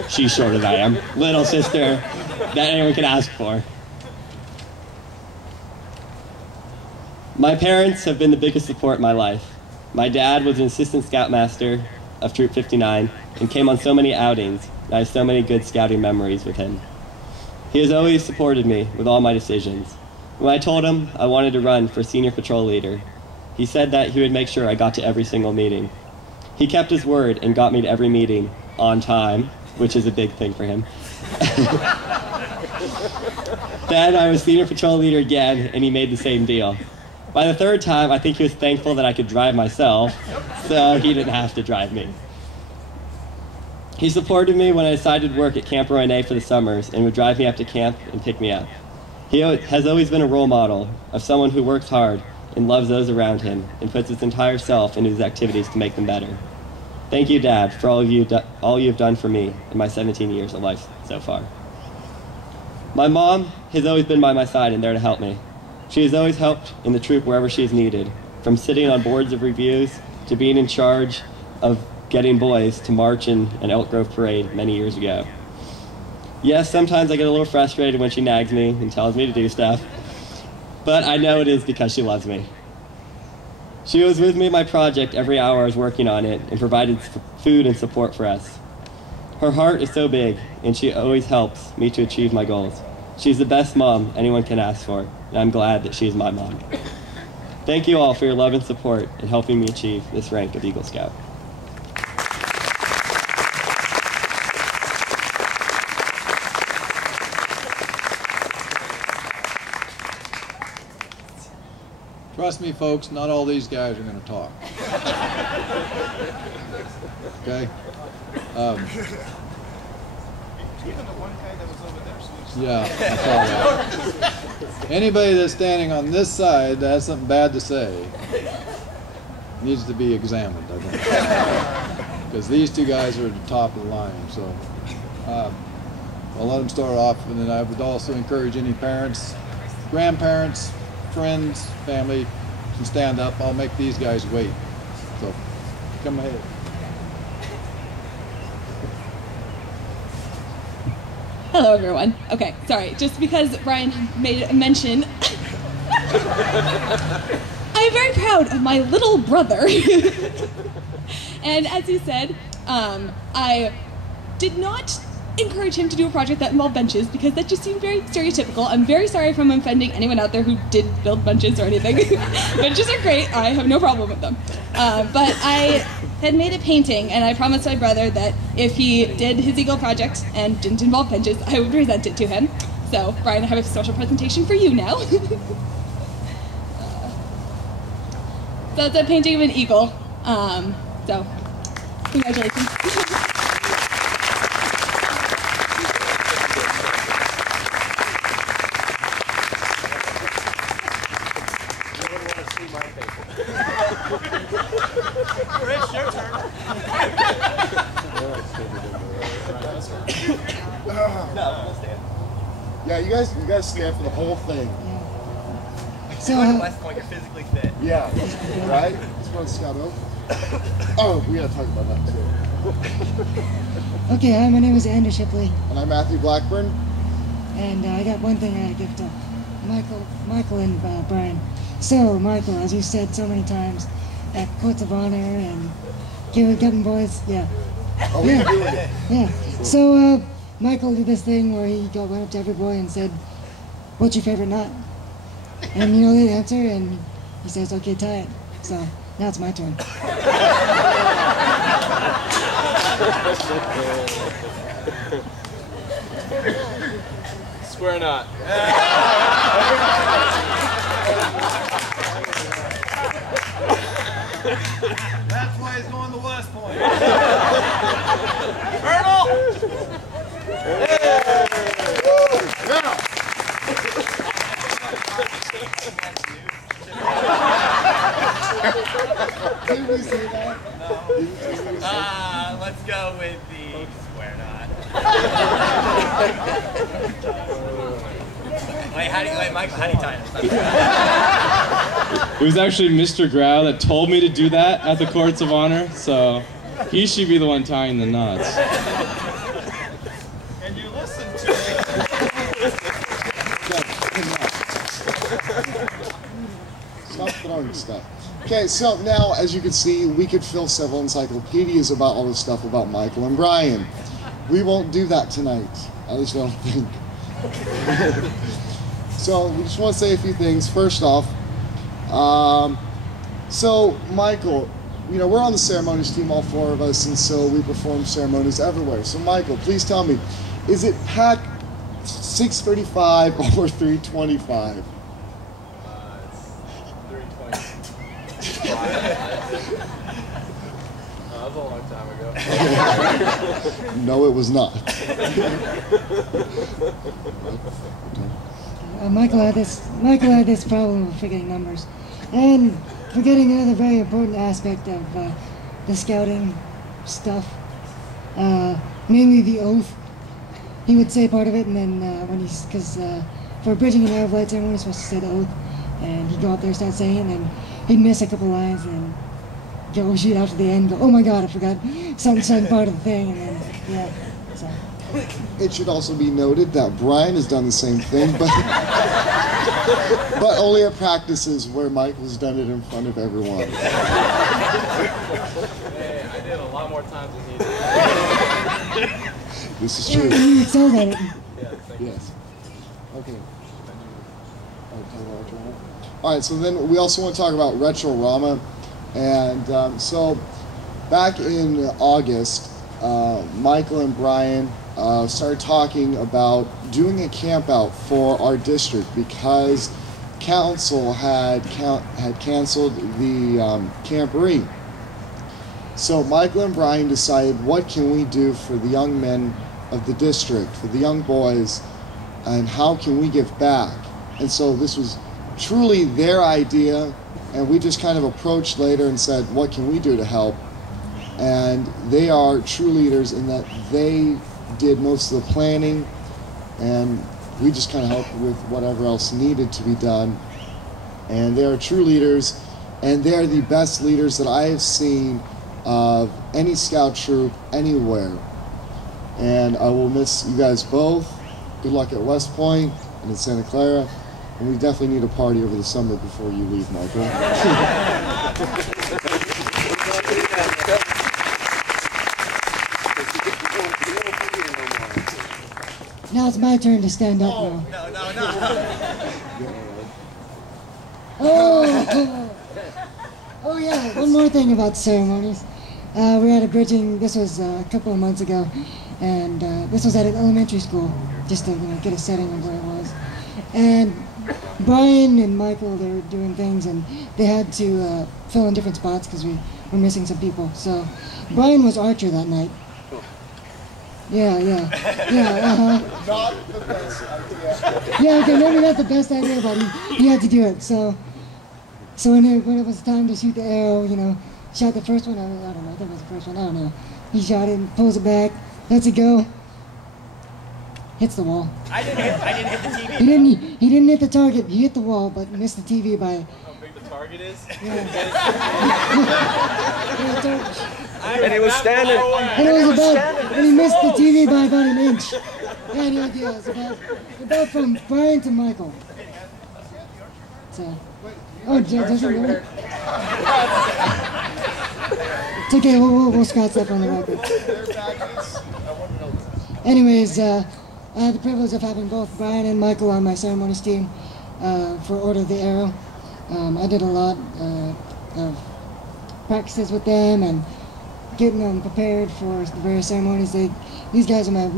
she's shorter than I am, little sister that anyone could ask for. My parents have been the biggest support in my life. My dad was an Assistant Scoutmaster of Troop 59 and came on so many outings, and I have so many good scouting memories with him. He has always supported me with all my decisions. When I told him I wanted to run for Senior Patrol Leader, he said that he would make sure I got to every single meeting. He kept his word and got me to every meeting on time, which is a big thing for him. Then I was Senior Patrol Leader again, and he made the same deal. By the 3rd time, I think he was thankful that I could drive myself, so he didn't have to drive me. He supported me when I decided to work at Camp Royne for the summers and would drive me up to camp and pick me up. He has always been a role model of someone who works hard and loves those around him and puts his entire self into his activities to make them better. Thank you, Dad, for all you've done for me in my 17 years of life so far. My mom has always been by my side and there to help me. She has always helped in the troop wherever she's needed, from sitting on boards of reviews to being in charge of getting boys to march in an Elk Grove parade many years ago. Yes, sometimes I get a little frustrated when she nags me and tells me to do stuff, but I know it is because she loves me. She was with me in my project every hour I was working on it and provided food and support for us. Her heart is so big, and she always helps me to achieve my goals. She's the best mom anyone can ask for, and I'm glad that she's my mom. Thank you all for your love and support in helping me achieve this rank of Eagle Scout. Trust me, folks, not all these guys are going to talk. Okay? Even the one guy that was over there. Yeah, I saw that. Anybody that's standing on this side that has something bad to say needs to be examined, I think. Because these two guys are at the top of the line. So I'll let them start off, and then I would also encourage any parents, grandparents, friends, family can stand up. I'll make these guys wait. So come ahead. Hello, everyone. Okay, sorry. Just because Brian made a mention, I'm very proud of my little brother. And as he said, I did not encourage him to do a project that involved benches because that just seemed very stereotypical. I'm very sorry if I'm offending anyone out there who did build benches or anything. Benches are great. I have no problem with them. But I had made a painting, and I promised my brother that if he did his Eagle project and didn't involve benches, I would present it to him. So, Brian, I have a special presentation for you now. So it's a painting of an eagle. So, congratulations. Chris, your turn. Yeah, you guys stand for the whole thing. So, at West Point, you're physically fit. Yeah, right? Let's go to Scout Oak. Oh, we gotta talk about that too. Okay, hi, my name is Andrew Shipley. And I'm Matthew Blackburn. And I got one thing I gotta give to Michael and Brian. So, Michael, as you said so many times, at Courts of Honor and getting boys, yeah. Oh, we're doing it. Yeah. So, Michael did this thing where he went up to every boy and said, "What's your favorite knot?" And you know the answer, and he says, "Okay, tie it." So, now it's my turn. Square knot. That's why he's going to West Point. Colonel! Did we say that? No. Let's go with the square knot. Michael, how do you tie it? It was actually Mr. Grau that told me to do that at the Courts of Honor, so he should be the one tying the knots. And you listen to it. Stop throwing stuff. Okay, so now, as you can see, we could fill several encyclopedias about all this stuff about Michael and Brian. We won't do that tonight. At least I don't think. So we just want to say a few things. First off, so Michael, you know, we're on the ceremonies team, all four of us, and so we perform ceremonies everywhere. So Michael, please tell me, is it pack 635 or 325? It's 320. That was a long time ago. No, it was not. Michael had this problem of forgetting numbers, and forgetting another very important aspect of the scouting stuff, mainly the oath. He would say part of it, and then because for bridging an Arab light ceremony, we're supposed to say the oath, and he'd go up there, start saying it, and then he'd miss a couple lines, and go shoot after the end, go, oh my God, I forgot some part of the thing, and then, yeah, so. It should also be noted that Brian has done the same thing, but but only at practices where Michael's done it in front of everyone. Hey, I did a lot more times than he did. This is true. You excelled at it. Yes. Okay. All right, so then we also want to talk about Retro-Rama. And so back in August, Michael and Brian started talking about doing a camp out for our district because council had canceled the camporee. So Michael and Brian decided, what can we do for the young men of the district, for the young boys, and how can we give back? And so this was truly their idea, and we just kind of approached later and said, what can we do to help? And they are true leaders in that they did most of the planning, and we just kind of helped with whatever else needed to be done. And they are true leaders, and they are the best leaders that I have seen of any scout troop anywhere. And I will miss you guys both. Good luck at West Point and in Santa Clara. And we definitely need a party over the summer before you leave, Michael. Now it's my turn to stand up now. Oh yeah, one more thing about ceremonies. We had a bridging, this was a couple of months ago, and this was at an elementary school, just to get a setting of where it was. And Brian and Michael, they were doing things, and they had to fill in different spots because we were missing some people. So Brian was Archer that night. Yeah, Not the best idea. yeah, okay, maybe not the best idea, but he had to do it. So when it was time to shoot the arrow, shot the first one. I don't know. I think it was the first one. I don't know. He shot it, pulls it back, lets it go, hits the wall. I didn't hit the TV. He didn't hit the target. He hit the wall, but missed the TV by. How big the target is? And he was standing. And he missed the TV by about an inch. Yeah, the idea is about from Brian to Michael. So, does it really? It's okay, we'll scratch that on the record. Anyways, I had the privilege of having both Brian and Michael on my ceremonies team for Order of the Arrow. I did a lot of practices with them and getting them prepared for the various ceremonies. These guys are my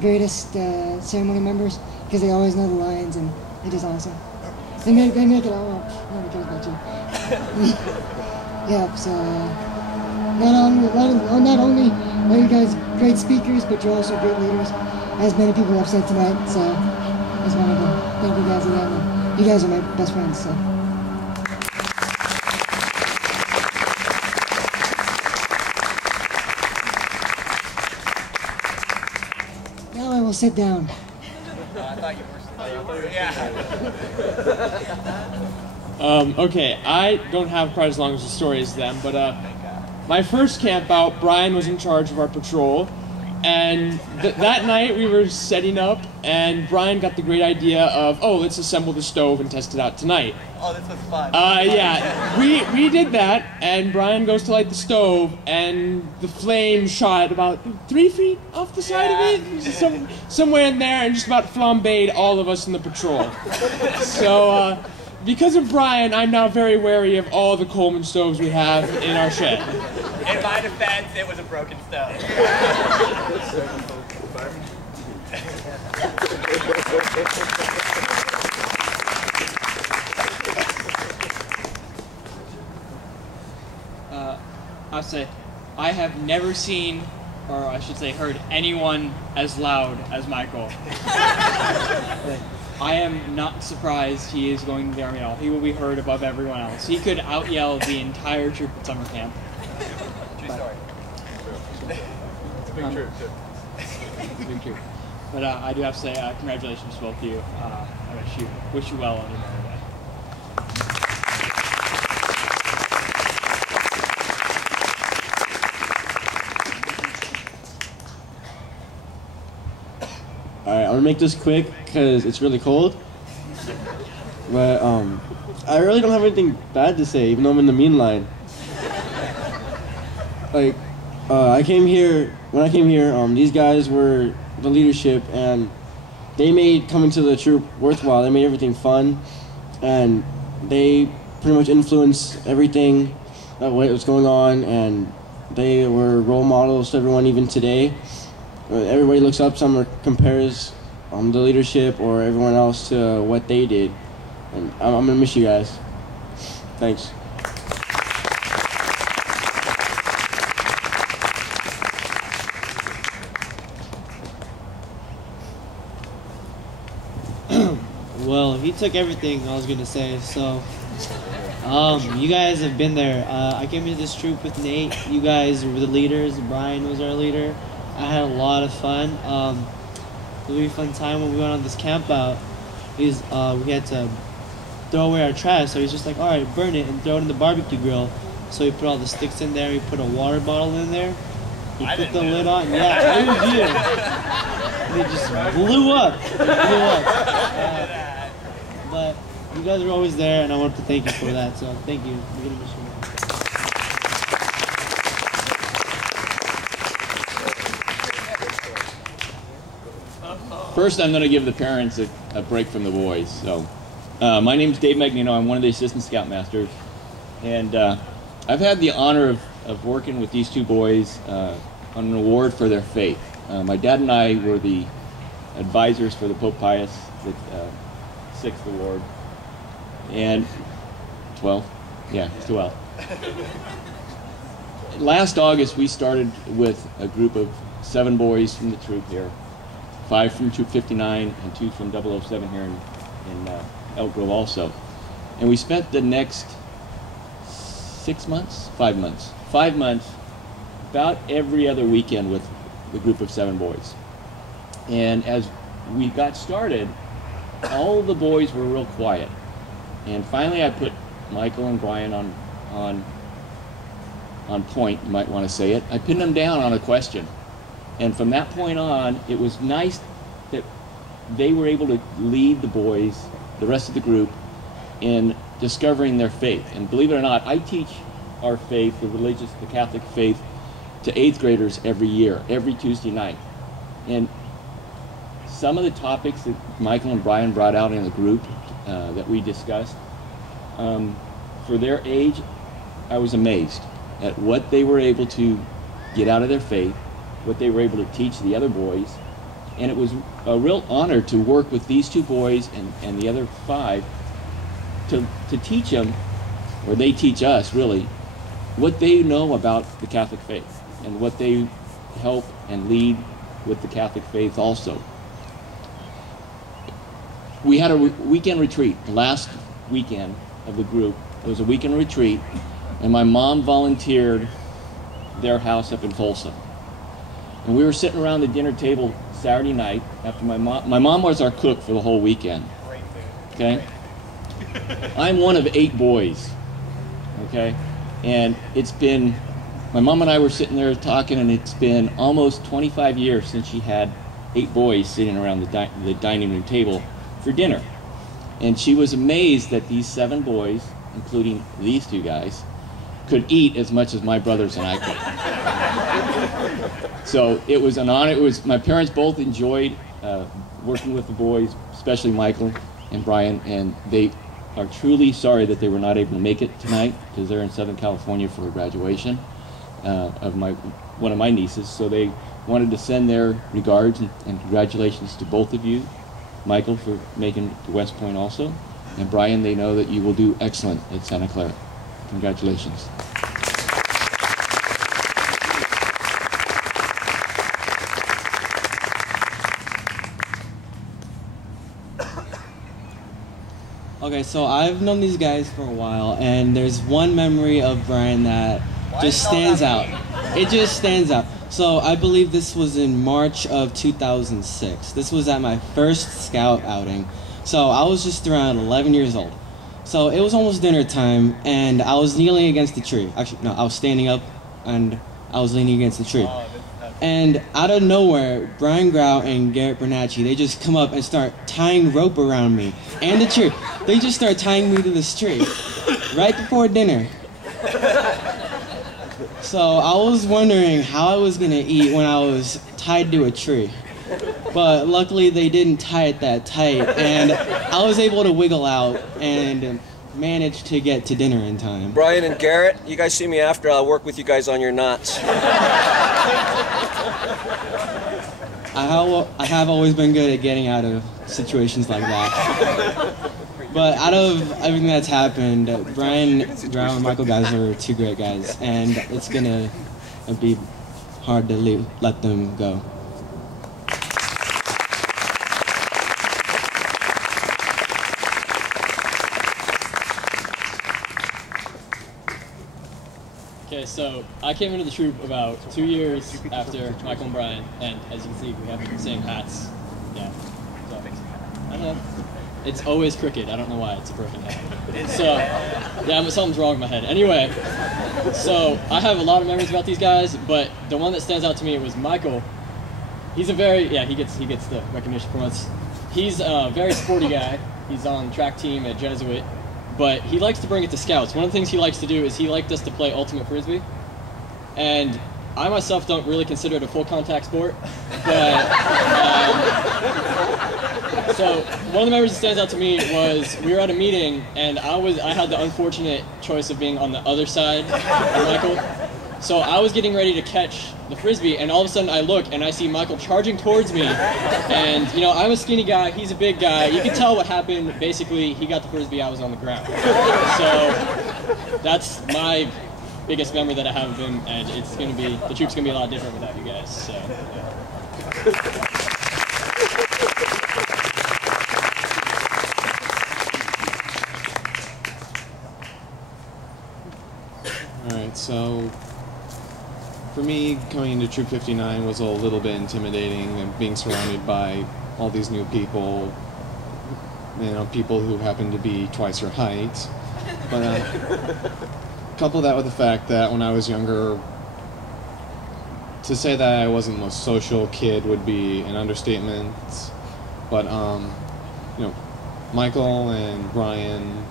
greatest ceremony members because they always know the lines and they're just awesome. They make it all up. Nobody cares about you. Yeah, so not only are you guys great speakers, but you're also great leaders, as many people have said tonight. So I just wanted to thank you guys again. And you guys are my best friends. So. Now I will sit down. I thought you were yeah. Okay, I don't have quite as long as the story as them, but my first camp out, Brian was in charge of our patrol, and that night we were setting up, and Brian got the great idea of, let's assemble the stove and test it out tonight. Oh, this was fun. Yeah, we did that, and Brian goes to light the stove, and the flame shot about 3 feet off the side of it, somewhere in there, and just about flambéed all of us in the patrol. So, because of Brian, I'm now very wary of all the Coleman stoves we have in our shed. In my defense, it was a broken stove. I'll say, I have never seen, or I should say heard, anyone as loud as Michael. I am not surprised he is going to the Army at all. He will be heard above everyone else. He could out-yell the entire troop at summer camp. True story. a big troop, too. It's a big troop. But I do have to say congratulations to both of you. I wish you well on your merry way. Alright, I'm gonna make this quick because it's really cold. But I really don't have anything bad to say, even though I'm in the mean line. Like, when I came here, these guys were the leadership, and they made coming to the troop worthwhile. They made everything fun, and they pretty much influenced everything that was going on, and they were role models to everyone even today. Everybody looks up, some compares the leadership or everyone else to what they did. And I'm gonna miss you guys. Thanks. Well, he took everything I was gonna say, so you guys have been there. I came into this troop with Nate. You guys were the leaders. Brian was our leader. I had a lot of fun. It was a really fun time when we went on this camp out. We had to throw away our trash, so he's just like, all right, burn it and throw it in the barbecue grill. So we put all the sticks in there. We put a water bottle in there. We put the lid on. Yeah, it was good. And it just blew up. But you guys were always there, and I want to thank you for that. So thank you. We're gonna miss you. First, I'm going to give the parents a break from the boys. So, my name's Dave Magnino. I'm one of the assistant scoutmasters, and I've had the honor of working with these two boys on an award for their faith. My dad and I were the advisors for the Pope Pius VI award, and 12, yeah, 12. Last August, we started with a group of 7 boys from the troop here. 5 from Troop 59 and 2 from 007 here in Elk Grove also. And we spent the next 5 months, about every other weekend with the group of 7 boys. And as we got started, all the boys were real quiet. And finally I put Michael and Brian on point, you might want to say it. I pinned them down on a question. And from that point on, it was nice that they were able to lead the boys, the rest of the group, in discovering their faith. And believe it or not, I teach our faith, the Catholic faith, to 8th graders every year, every Tuesday night. And some of the topics that Michael and Brian brought out in the group that we discussed, for their age, I was amazed at what they were able to get out of their faith, what they were able to teach the other boys. And it was a real honor to work with these 2 boys and the other 5 to teach them, or they teach us really, what they know about the Catholic faith and what they help and lead with the Catholic faith also. We had a weekend retreat last weekend of the group. It was a weekend retreat, and my mom volunteered their house up in Folsom. And we were sitting around the dinner table Saturday night after my mom was our cook for the whole weekend. Okay? I'm one of 8 boys. Okay? And it's been, my mom and I were sitting there talking, and it's been almost 25 years since she had 8 boys sitting around the dining room table for dinner. And she was amazed that these 7 boys, including these 2 guys, could eat as much as my brothers and I could. So it was an honor. My parents both enjoyed working with the boys, especially Michael and Brian, and they are truly sorry that they were not able to make it tonight because they're in Southern California for a graduation of one of my nieces. So they wanted to send their regards and congratulations to both of you. Michael for making it to West Point also, and Brian, they know that you will do excellent at Santa Clara. Congratulations. Okay, so I've known these guys for a while, and there's one memory of Brian that just stands out. It just stands out. So I believe this was in March of 2006. This was at my first scout outing. So I was just around 11 years old. So it was almost dinner time, and I was kneeling against the tree. Actually, no, I was standing up, and I was leaning against the tree. And out of nowhere, Brian Grau and Garrett Bernacci, they just come up and start tying rope around me and the tree. They just start tying me to this tree right before dinner. So I was wondering how I was gonna eat when I was tied to a tree. But luckily they didn't tie it that tight, and I was able to wiggle out and manage to get to dinner in time. Brian and Garrett, you guys see me after. I'll work with you guys on your knots. I have always been good at getting out of situations like that. But out of everything that's happened, Brian Grau and Michael Geissler are two great guys, and it's gonna be hard to let them go. Okay, so I came into the troop about 2 years after Michael and Brian, and as you can see, we have the same hats. Yeah. So, I don't know. It's always crooked. I don't know why. It's a broken hat. So, yeah, something's wrong with my head. Anyway, so I have a lot of memories about these guys, but the one that stands out to me was Michael. He's a very, he gets the recognition from us. He's a very sporty guy. He's on the track team at Jesuit. But he likes to bring it to scouts. One of the things he likes to do is he liked us to play ultimate frisbee. And I myself don't really consider it a full contact sport. But, so one of the memories that stands out to me was we were at a meeting and I had the unfortunate choice of being on the other side of Michael. So I was getting ready to catch the frisbee, and all of a sudden I look and I see Michael charging towards me. And you know, I'm a skinny guy, he's a big guy. You can tell what happened. Basically, he got the frisbee, I was on the ground. So that's my biggest memory that I have of him, and it's gonna be, the troop's gonna be a lot different without you guys. So yeah. Alright, so for me, coming into Troop 59 was a little bit intimidating, and being surrounded by all these new people, you know, people who happen to be twice your height. But couple that with the fact that when I was younger, to say that I wasn't the most social kid would be an understatement. But you know, Michael and Brian,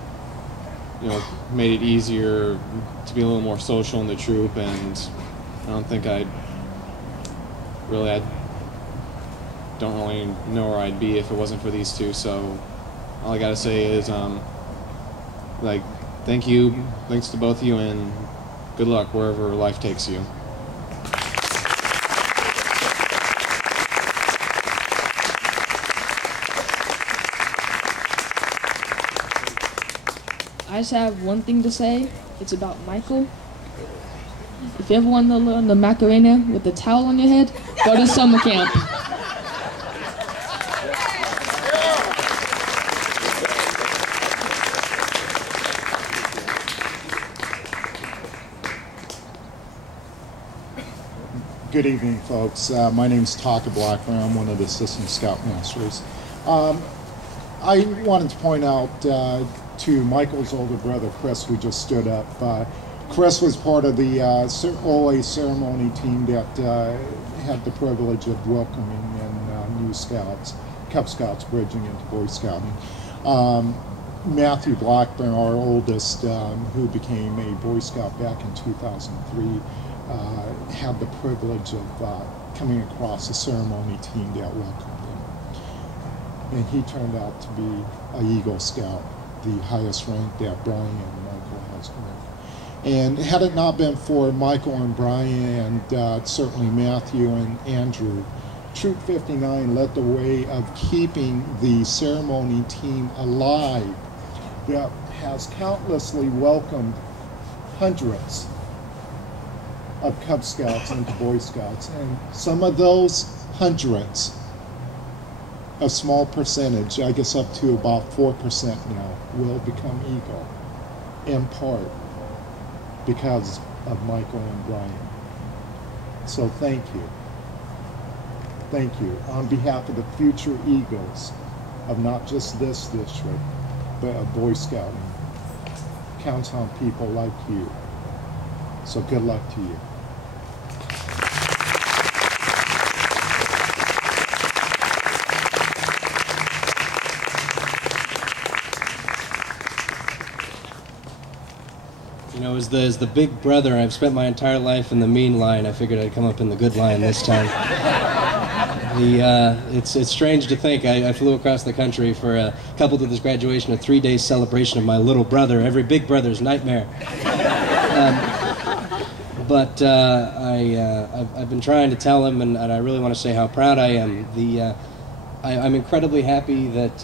you know, made it easier to be a little more social in the troop, and I don't think I don't really know where I'd be if it wasn't for these two. So all I gotta say is, like, thank you, thanks to both of you, and good luck wherever life takes you. I just have one thing to say. It's about Michael. If you ever want to learn the Macarena with the towel on your head, go to summer camp. Good evening, folks. My name's Taka Blackburn. I'm one of the assistant scoutmasters. I wanted to point out to Michael's older brother, Chris, who just stood up. Chris was part of the OA ceremony team that had the privilege of welcoming in new scouts, Cub Scouts bridging into Boy Scouting. Matthew Blackburn, our oldest, who became a Boy Scout back in 2003, had the privilege of coming across a ceremony team that welcomed him. And he turned out to be an Eagle Scout, the highest rank that Brian and Michael has earned. And had it not been for Michael and Brian and certainly Matthew and Andrew, Troop 59 led the way of keeping the ceremony team alive that has countlessly welcomed hundreds of Cub Scouts into Boy Scouts. And some of those hundreds, a small percentage, I guess up to about 4% now, will become Eagle, in part because of Michael and Brian. So thank you. Thank you. On behalf of the future Eagles of not just this district, but of Boy Scouting, counts on people like you. So good luck to you. You know, as the big brother, I've spent my entire life in the mean line. I figured I'd come up in the good line this time. It's strange to think. I flew across the country for, coupled with this graduation, a 3-day celebration of my little brother, every big brother's nightmare. But I've been trying to tell him, and I really want to say how proud I am. I'm incredibly happy that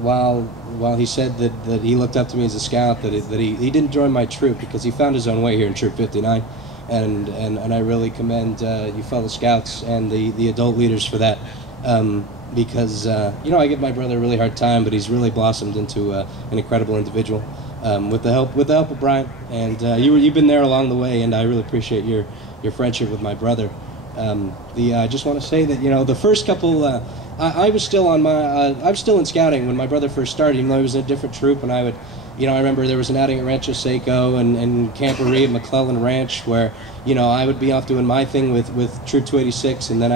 while he said that he looked up to me as a scout, that he didn't join my troop because he found his own way here in Troop 59, and I really commend you fellow scouts and the adult leaders for that, because you know, I give my brother a really hard time, but he's really blossomed into an incredible individual with the help of Brian, and you've been there along the way, and I really appreciate your friendship with my brother. I just want to say that, you know, the first couple. I was still I was still in scouting when my brother first started, even though he was in a different troop, and I would, you know, I remember there was an outing at Rancho Seco and Camporee at McClellan Ranch where, you know, I would be off doing my thing with Troop 286, and then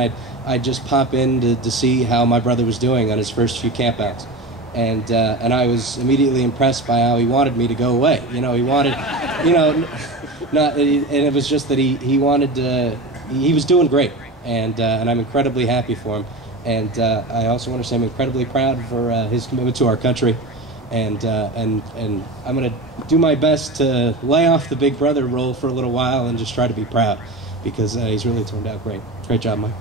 I'd just pop in to see how my brother was doing on his first few campouts, and I was immediately impressed by how he wanted me to go away. You know, he wanted, you know, and it was just that he wanted he was doing great, and I'm incredibly happy for him. And I also want to say I'm incredibly proud for his commitment to our country, and I'm going to do my best to lay off the big brother role for a little while and just try to be proud, because he's really turned out great. Great job, Mike.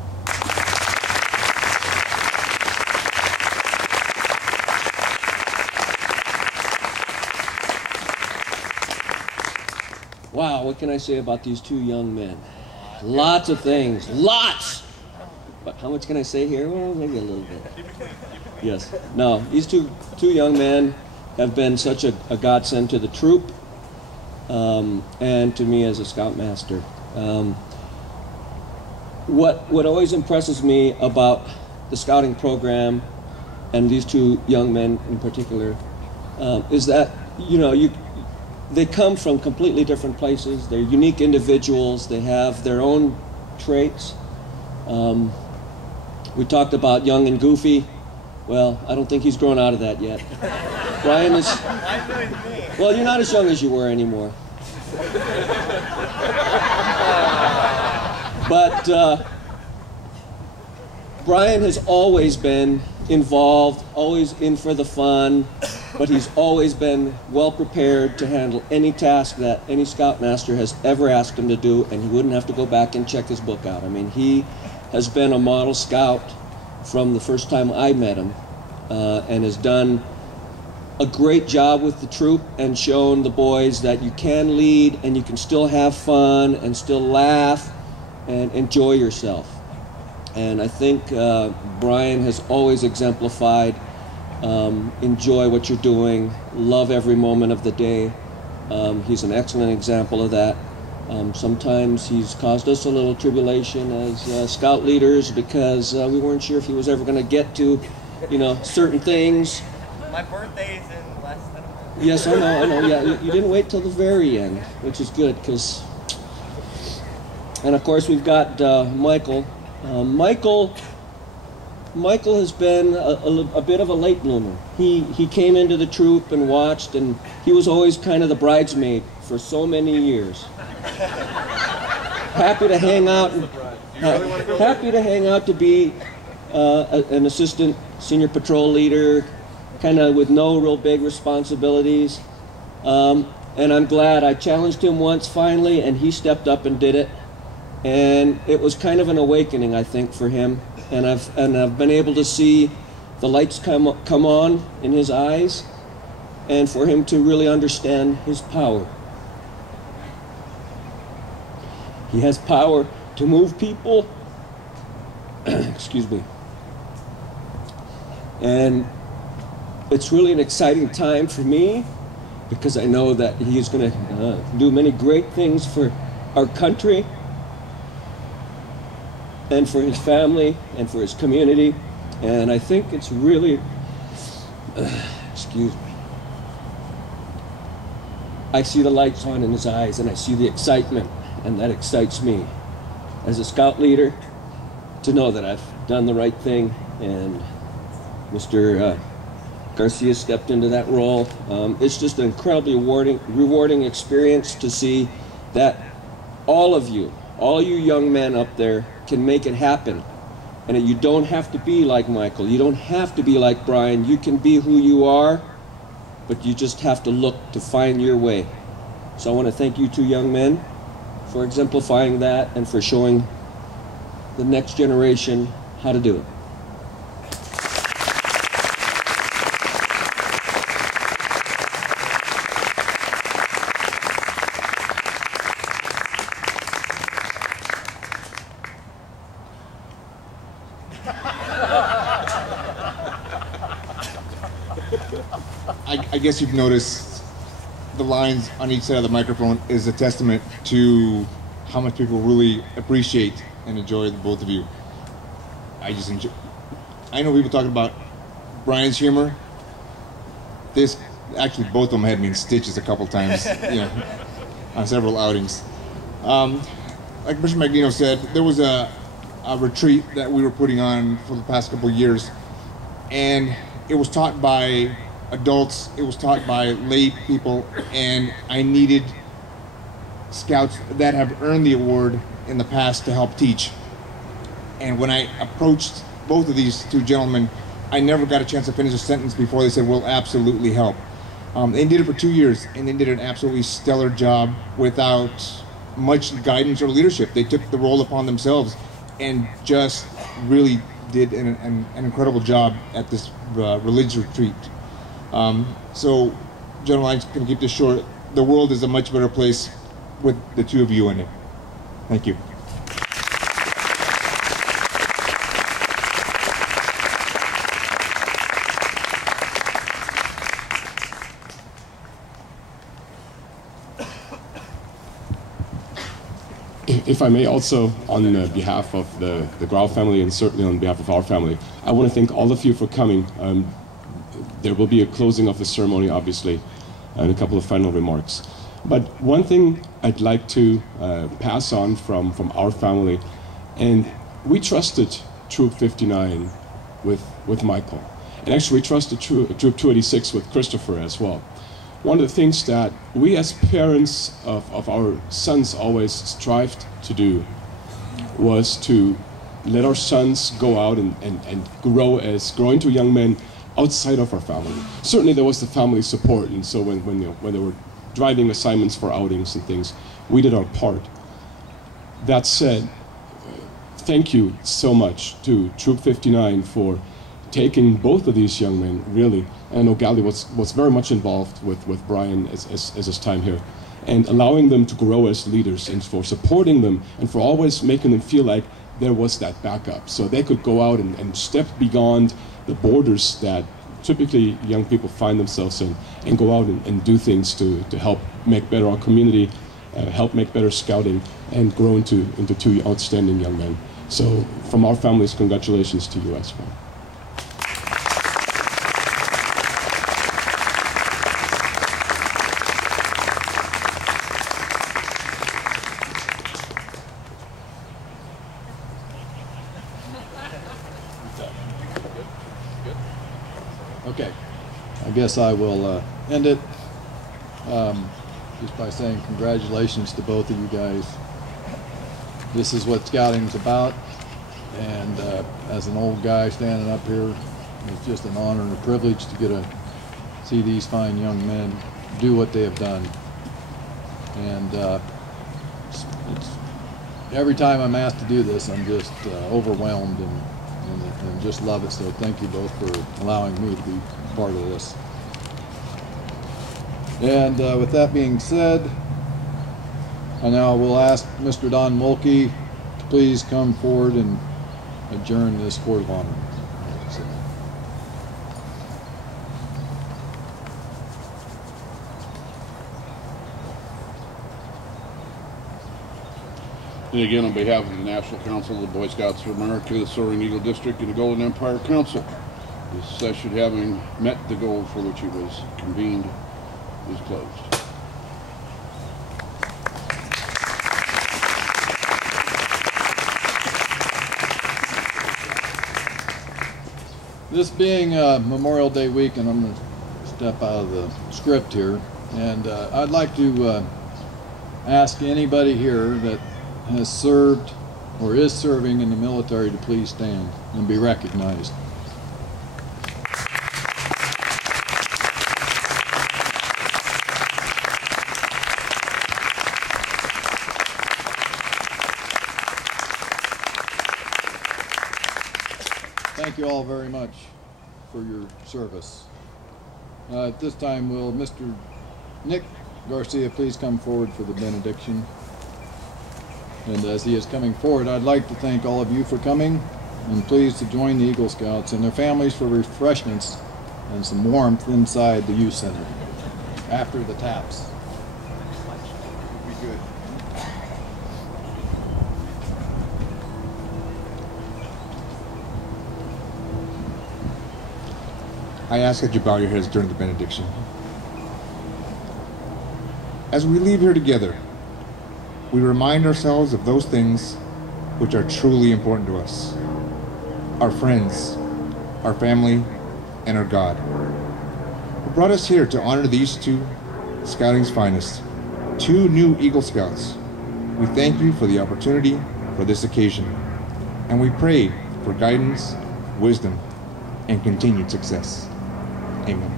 Wow, what can I say about these two young men? Lots of things, lots! But how much can I say here? Well, maybe a little bit. Yes. No, these two young men have been such a godsend to the troop, and to me as a scoutmaster. What always impresses me about the scouting program, and these two young men in particular, is that, you know, they come from completely different places. They're unique individuals. They have their own traits. We talked about young and goofy. Well, I don't think he's grown out of that yet. Brian is... Well, you're not as young as you were anymore. But Brian has always been involved, always in for the fun, but he's always been well prepared to handle any task that any scoutmaster has ever asked him to do, and he wouldn't have to go back and check his book out. I mean, he has been a model scout from the first time I met him, and has done a great job with the troop and shown the boys that you can lead and you can still have fun and still laugh and enjoy yourself. And I think Brian has always exemplified enjoy what you're doing, love every moment of the day. He's an excellent example of that. Sometimes he's caused us a little tribulation as scout leaders because we weren't sure if he was ever going to get to, you know, certain things. My birthday's in less than a month. Yes, I know. Yeah, you didn't wait till the very end, which is good, because... And of course we've got Michael. Michael has been a bit of a late bloomer. He came into the troop and watched, and he was always kind of the bridesmaid for so many years. Happy to hang out, to be an assistant senior patrol leader, kind of with no real big responsibilities. And I'm glad I challenged him once finally, and he stepped up and did it. And it was kind of an awakening, I think, for him. And I've been able to see the lights come on in his eyes, and for him to really understand his power. He has power to move people. Excuse me. And it's really an exciting time for me, because I know that he is going to do many great things for our country. and for his family and for his community. And I think it's really, excuse me. I see the lights on in his eyes, and I see the excitement, and that excites me as a scout leader to know that I've done the right thing, and Mr. Garcia stepped into that role. It's just an incredibly rewarding experience to see that all of you, all you young men up there, can make it happen. And that you don't have to be like Michael. You don't have to be like Brian. You can be who you are, but you just have to look to find your way. So I want to thank you two young men for exemplifying that and for showing the next generation how to do it. I guess you've noticed the lines on each side of the microphone is a testament to how much people really appreciate and enjoy the both of you. I know people talking about Brian's humor. Actually, both of them had me in stitches a couple times, on several outings. Like Mr. Magnino said, there was a retreat that we were putting on for the past couple of years, and it was taught by adults, it was taught by lay people, and I needed scouts that have earned the award in the past to help teach. And when I approached both of these two gentlemen, I never got a chance to finish a sentence before they said, "We'll absolutely help." They did it for 2 years, and they did an absolutely stellar job without much guidance or leadership. They took the role upon themselves and just really did an incredible job at this religious retreat. So, gentlemen, I'm going to keep this short. The world is a much better place with the two of you in it. Thank you. If I may, also on behalf of the Grau family and certainly on behalf of our family, I want to thank all of you for coming. There will be a closing of the ceremony, obviously, and a couple of final remarks. But one thing I'd like to pass on from our family, and we trusted Troop 59 with Michael, and actually we trusted Troop 286 with Christopher as well. One of the things that we as parents of our sons always strived to do was to let our sons go out and grow into young men outside of our family. Certainly there was the family support, and so when they were driving assignments for outings and things, we did our part. That said, thank you so much to Troop 59 for taking both of these young men, really. And I know Gally was very much involved with Brian as his time here, and allowing them to grow as leaders, and for supporting them, and for always making them feel like there was that backup, so they could go out and step beyond the borders that typically young people find themselves in, and go out and do things to help make better our community, help make better scouting, and grow into two outstanding young men. So from our families, congratulations to you as well. Okay, I guess I will end it just by saying congratulations to both of you guys. This is what scouting's about, and as an old guy standing up here, it's just an honor and a privilege to get to see these fine young men do what they have done. And it's every time I'm asked to do this, I'm just overwhelmed and just love it. So thank you both for allowing me to be part of this. And with that being said, I now will ask Mr. Don Mulkey to please come forward and adjourn this Court of Honor. And again, on behalf of the National Council of the Boy Scouts of America, the Soaring Eagle District, and the Golden Empire Council, this session, having met the goal for which it was convened, is closed. This being Memorial Day weekend, I'm going to step out of the script here, and I'd like to ask anybody here that has served or is serving in the military to please stand and be recognized. Thank you all very much for your service. At this time, will Mr. Nick Garcia please come forward for the benediction? And as he is coming forward, I'd like to thank all of you for coming, and please to join the Eagle Scouts and their families for refreshments and some warmth inside the youth center after the taps. Be good. I ask that you bow your heads during the benediction. As we leave here together, we remind ourselves of those things which are truly important to us: our friends, our family, and our God, who brought us here to honor these two scouting's finest, two new Eagle Scouts. We thank you for the opportunity for this occasion, and we pray for guidance, wisdom, and continued success. Amen.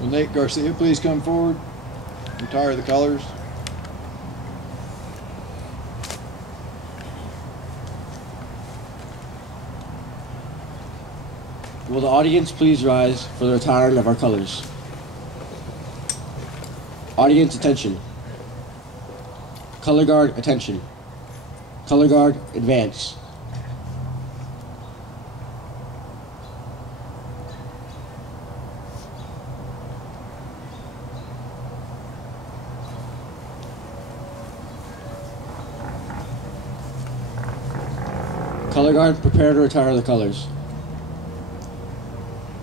Will Nate Garcia please come forward, retire the colors? Will the audience please rise for the retiring of our colors? Audience attention. Color guard attention. Color guard advance. Color guard, prepare to retire the colors.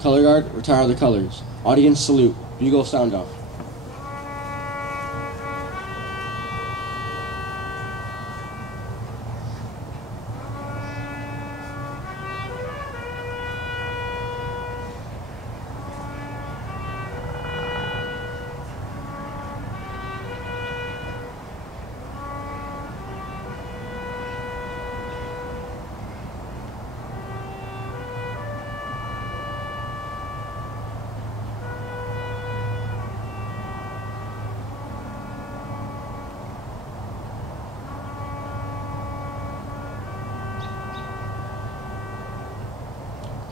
Color guard, retire the colors. Audience salute. Bugle sound off.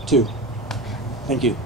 Two. Thank you.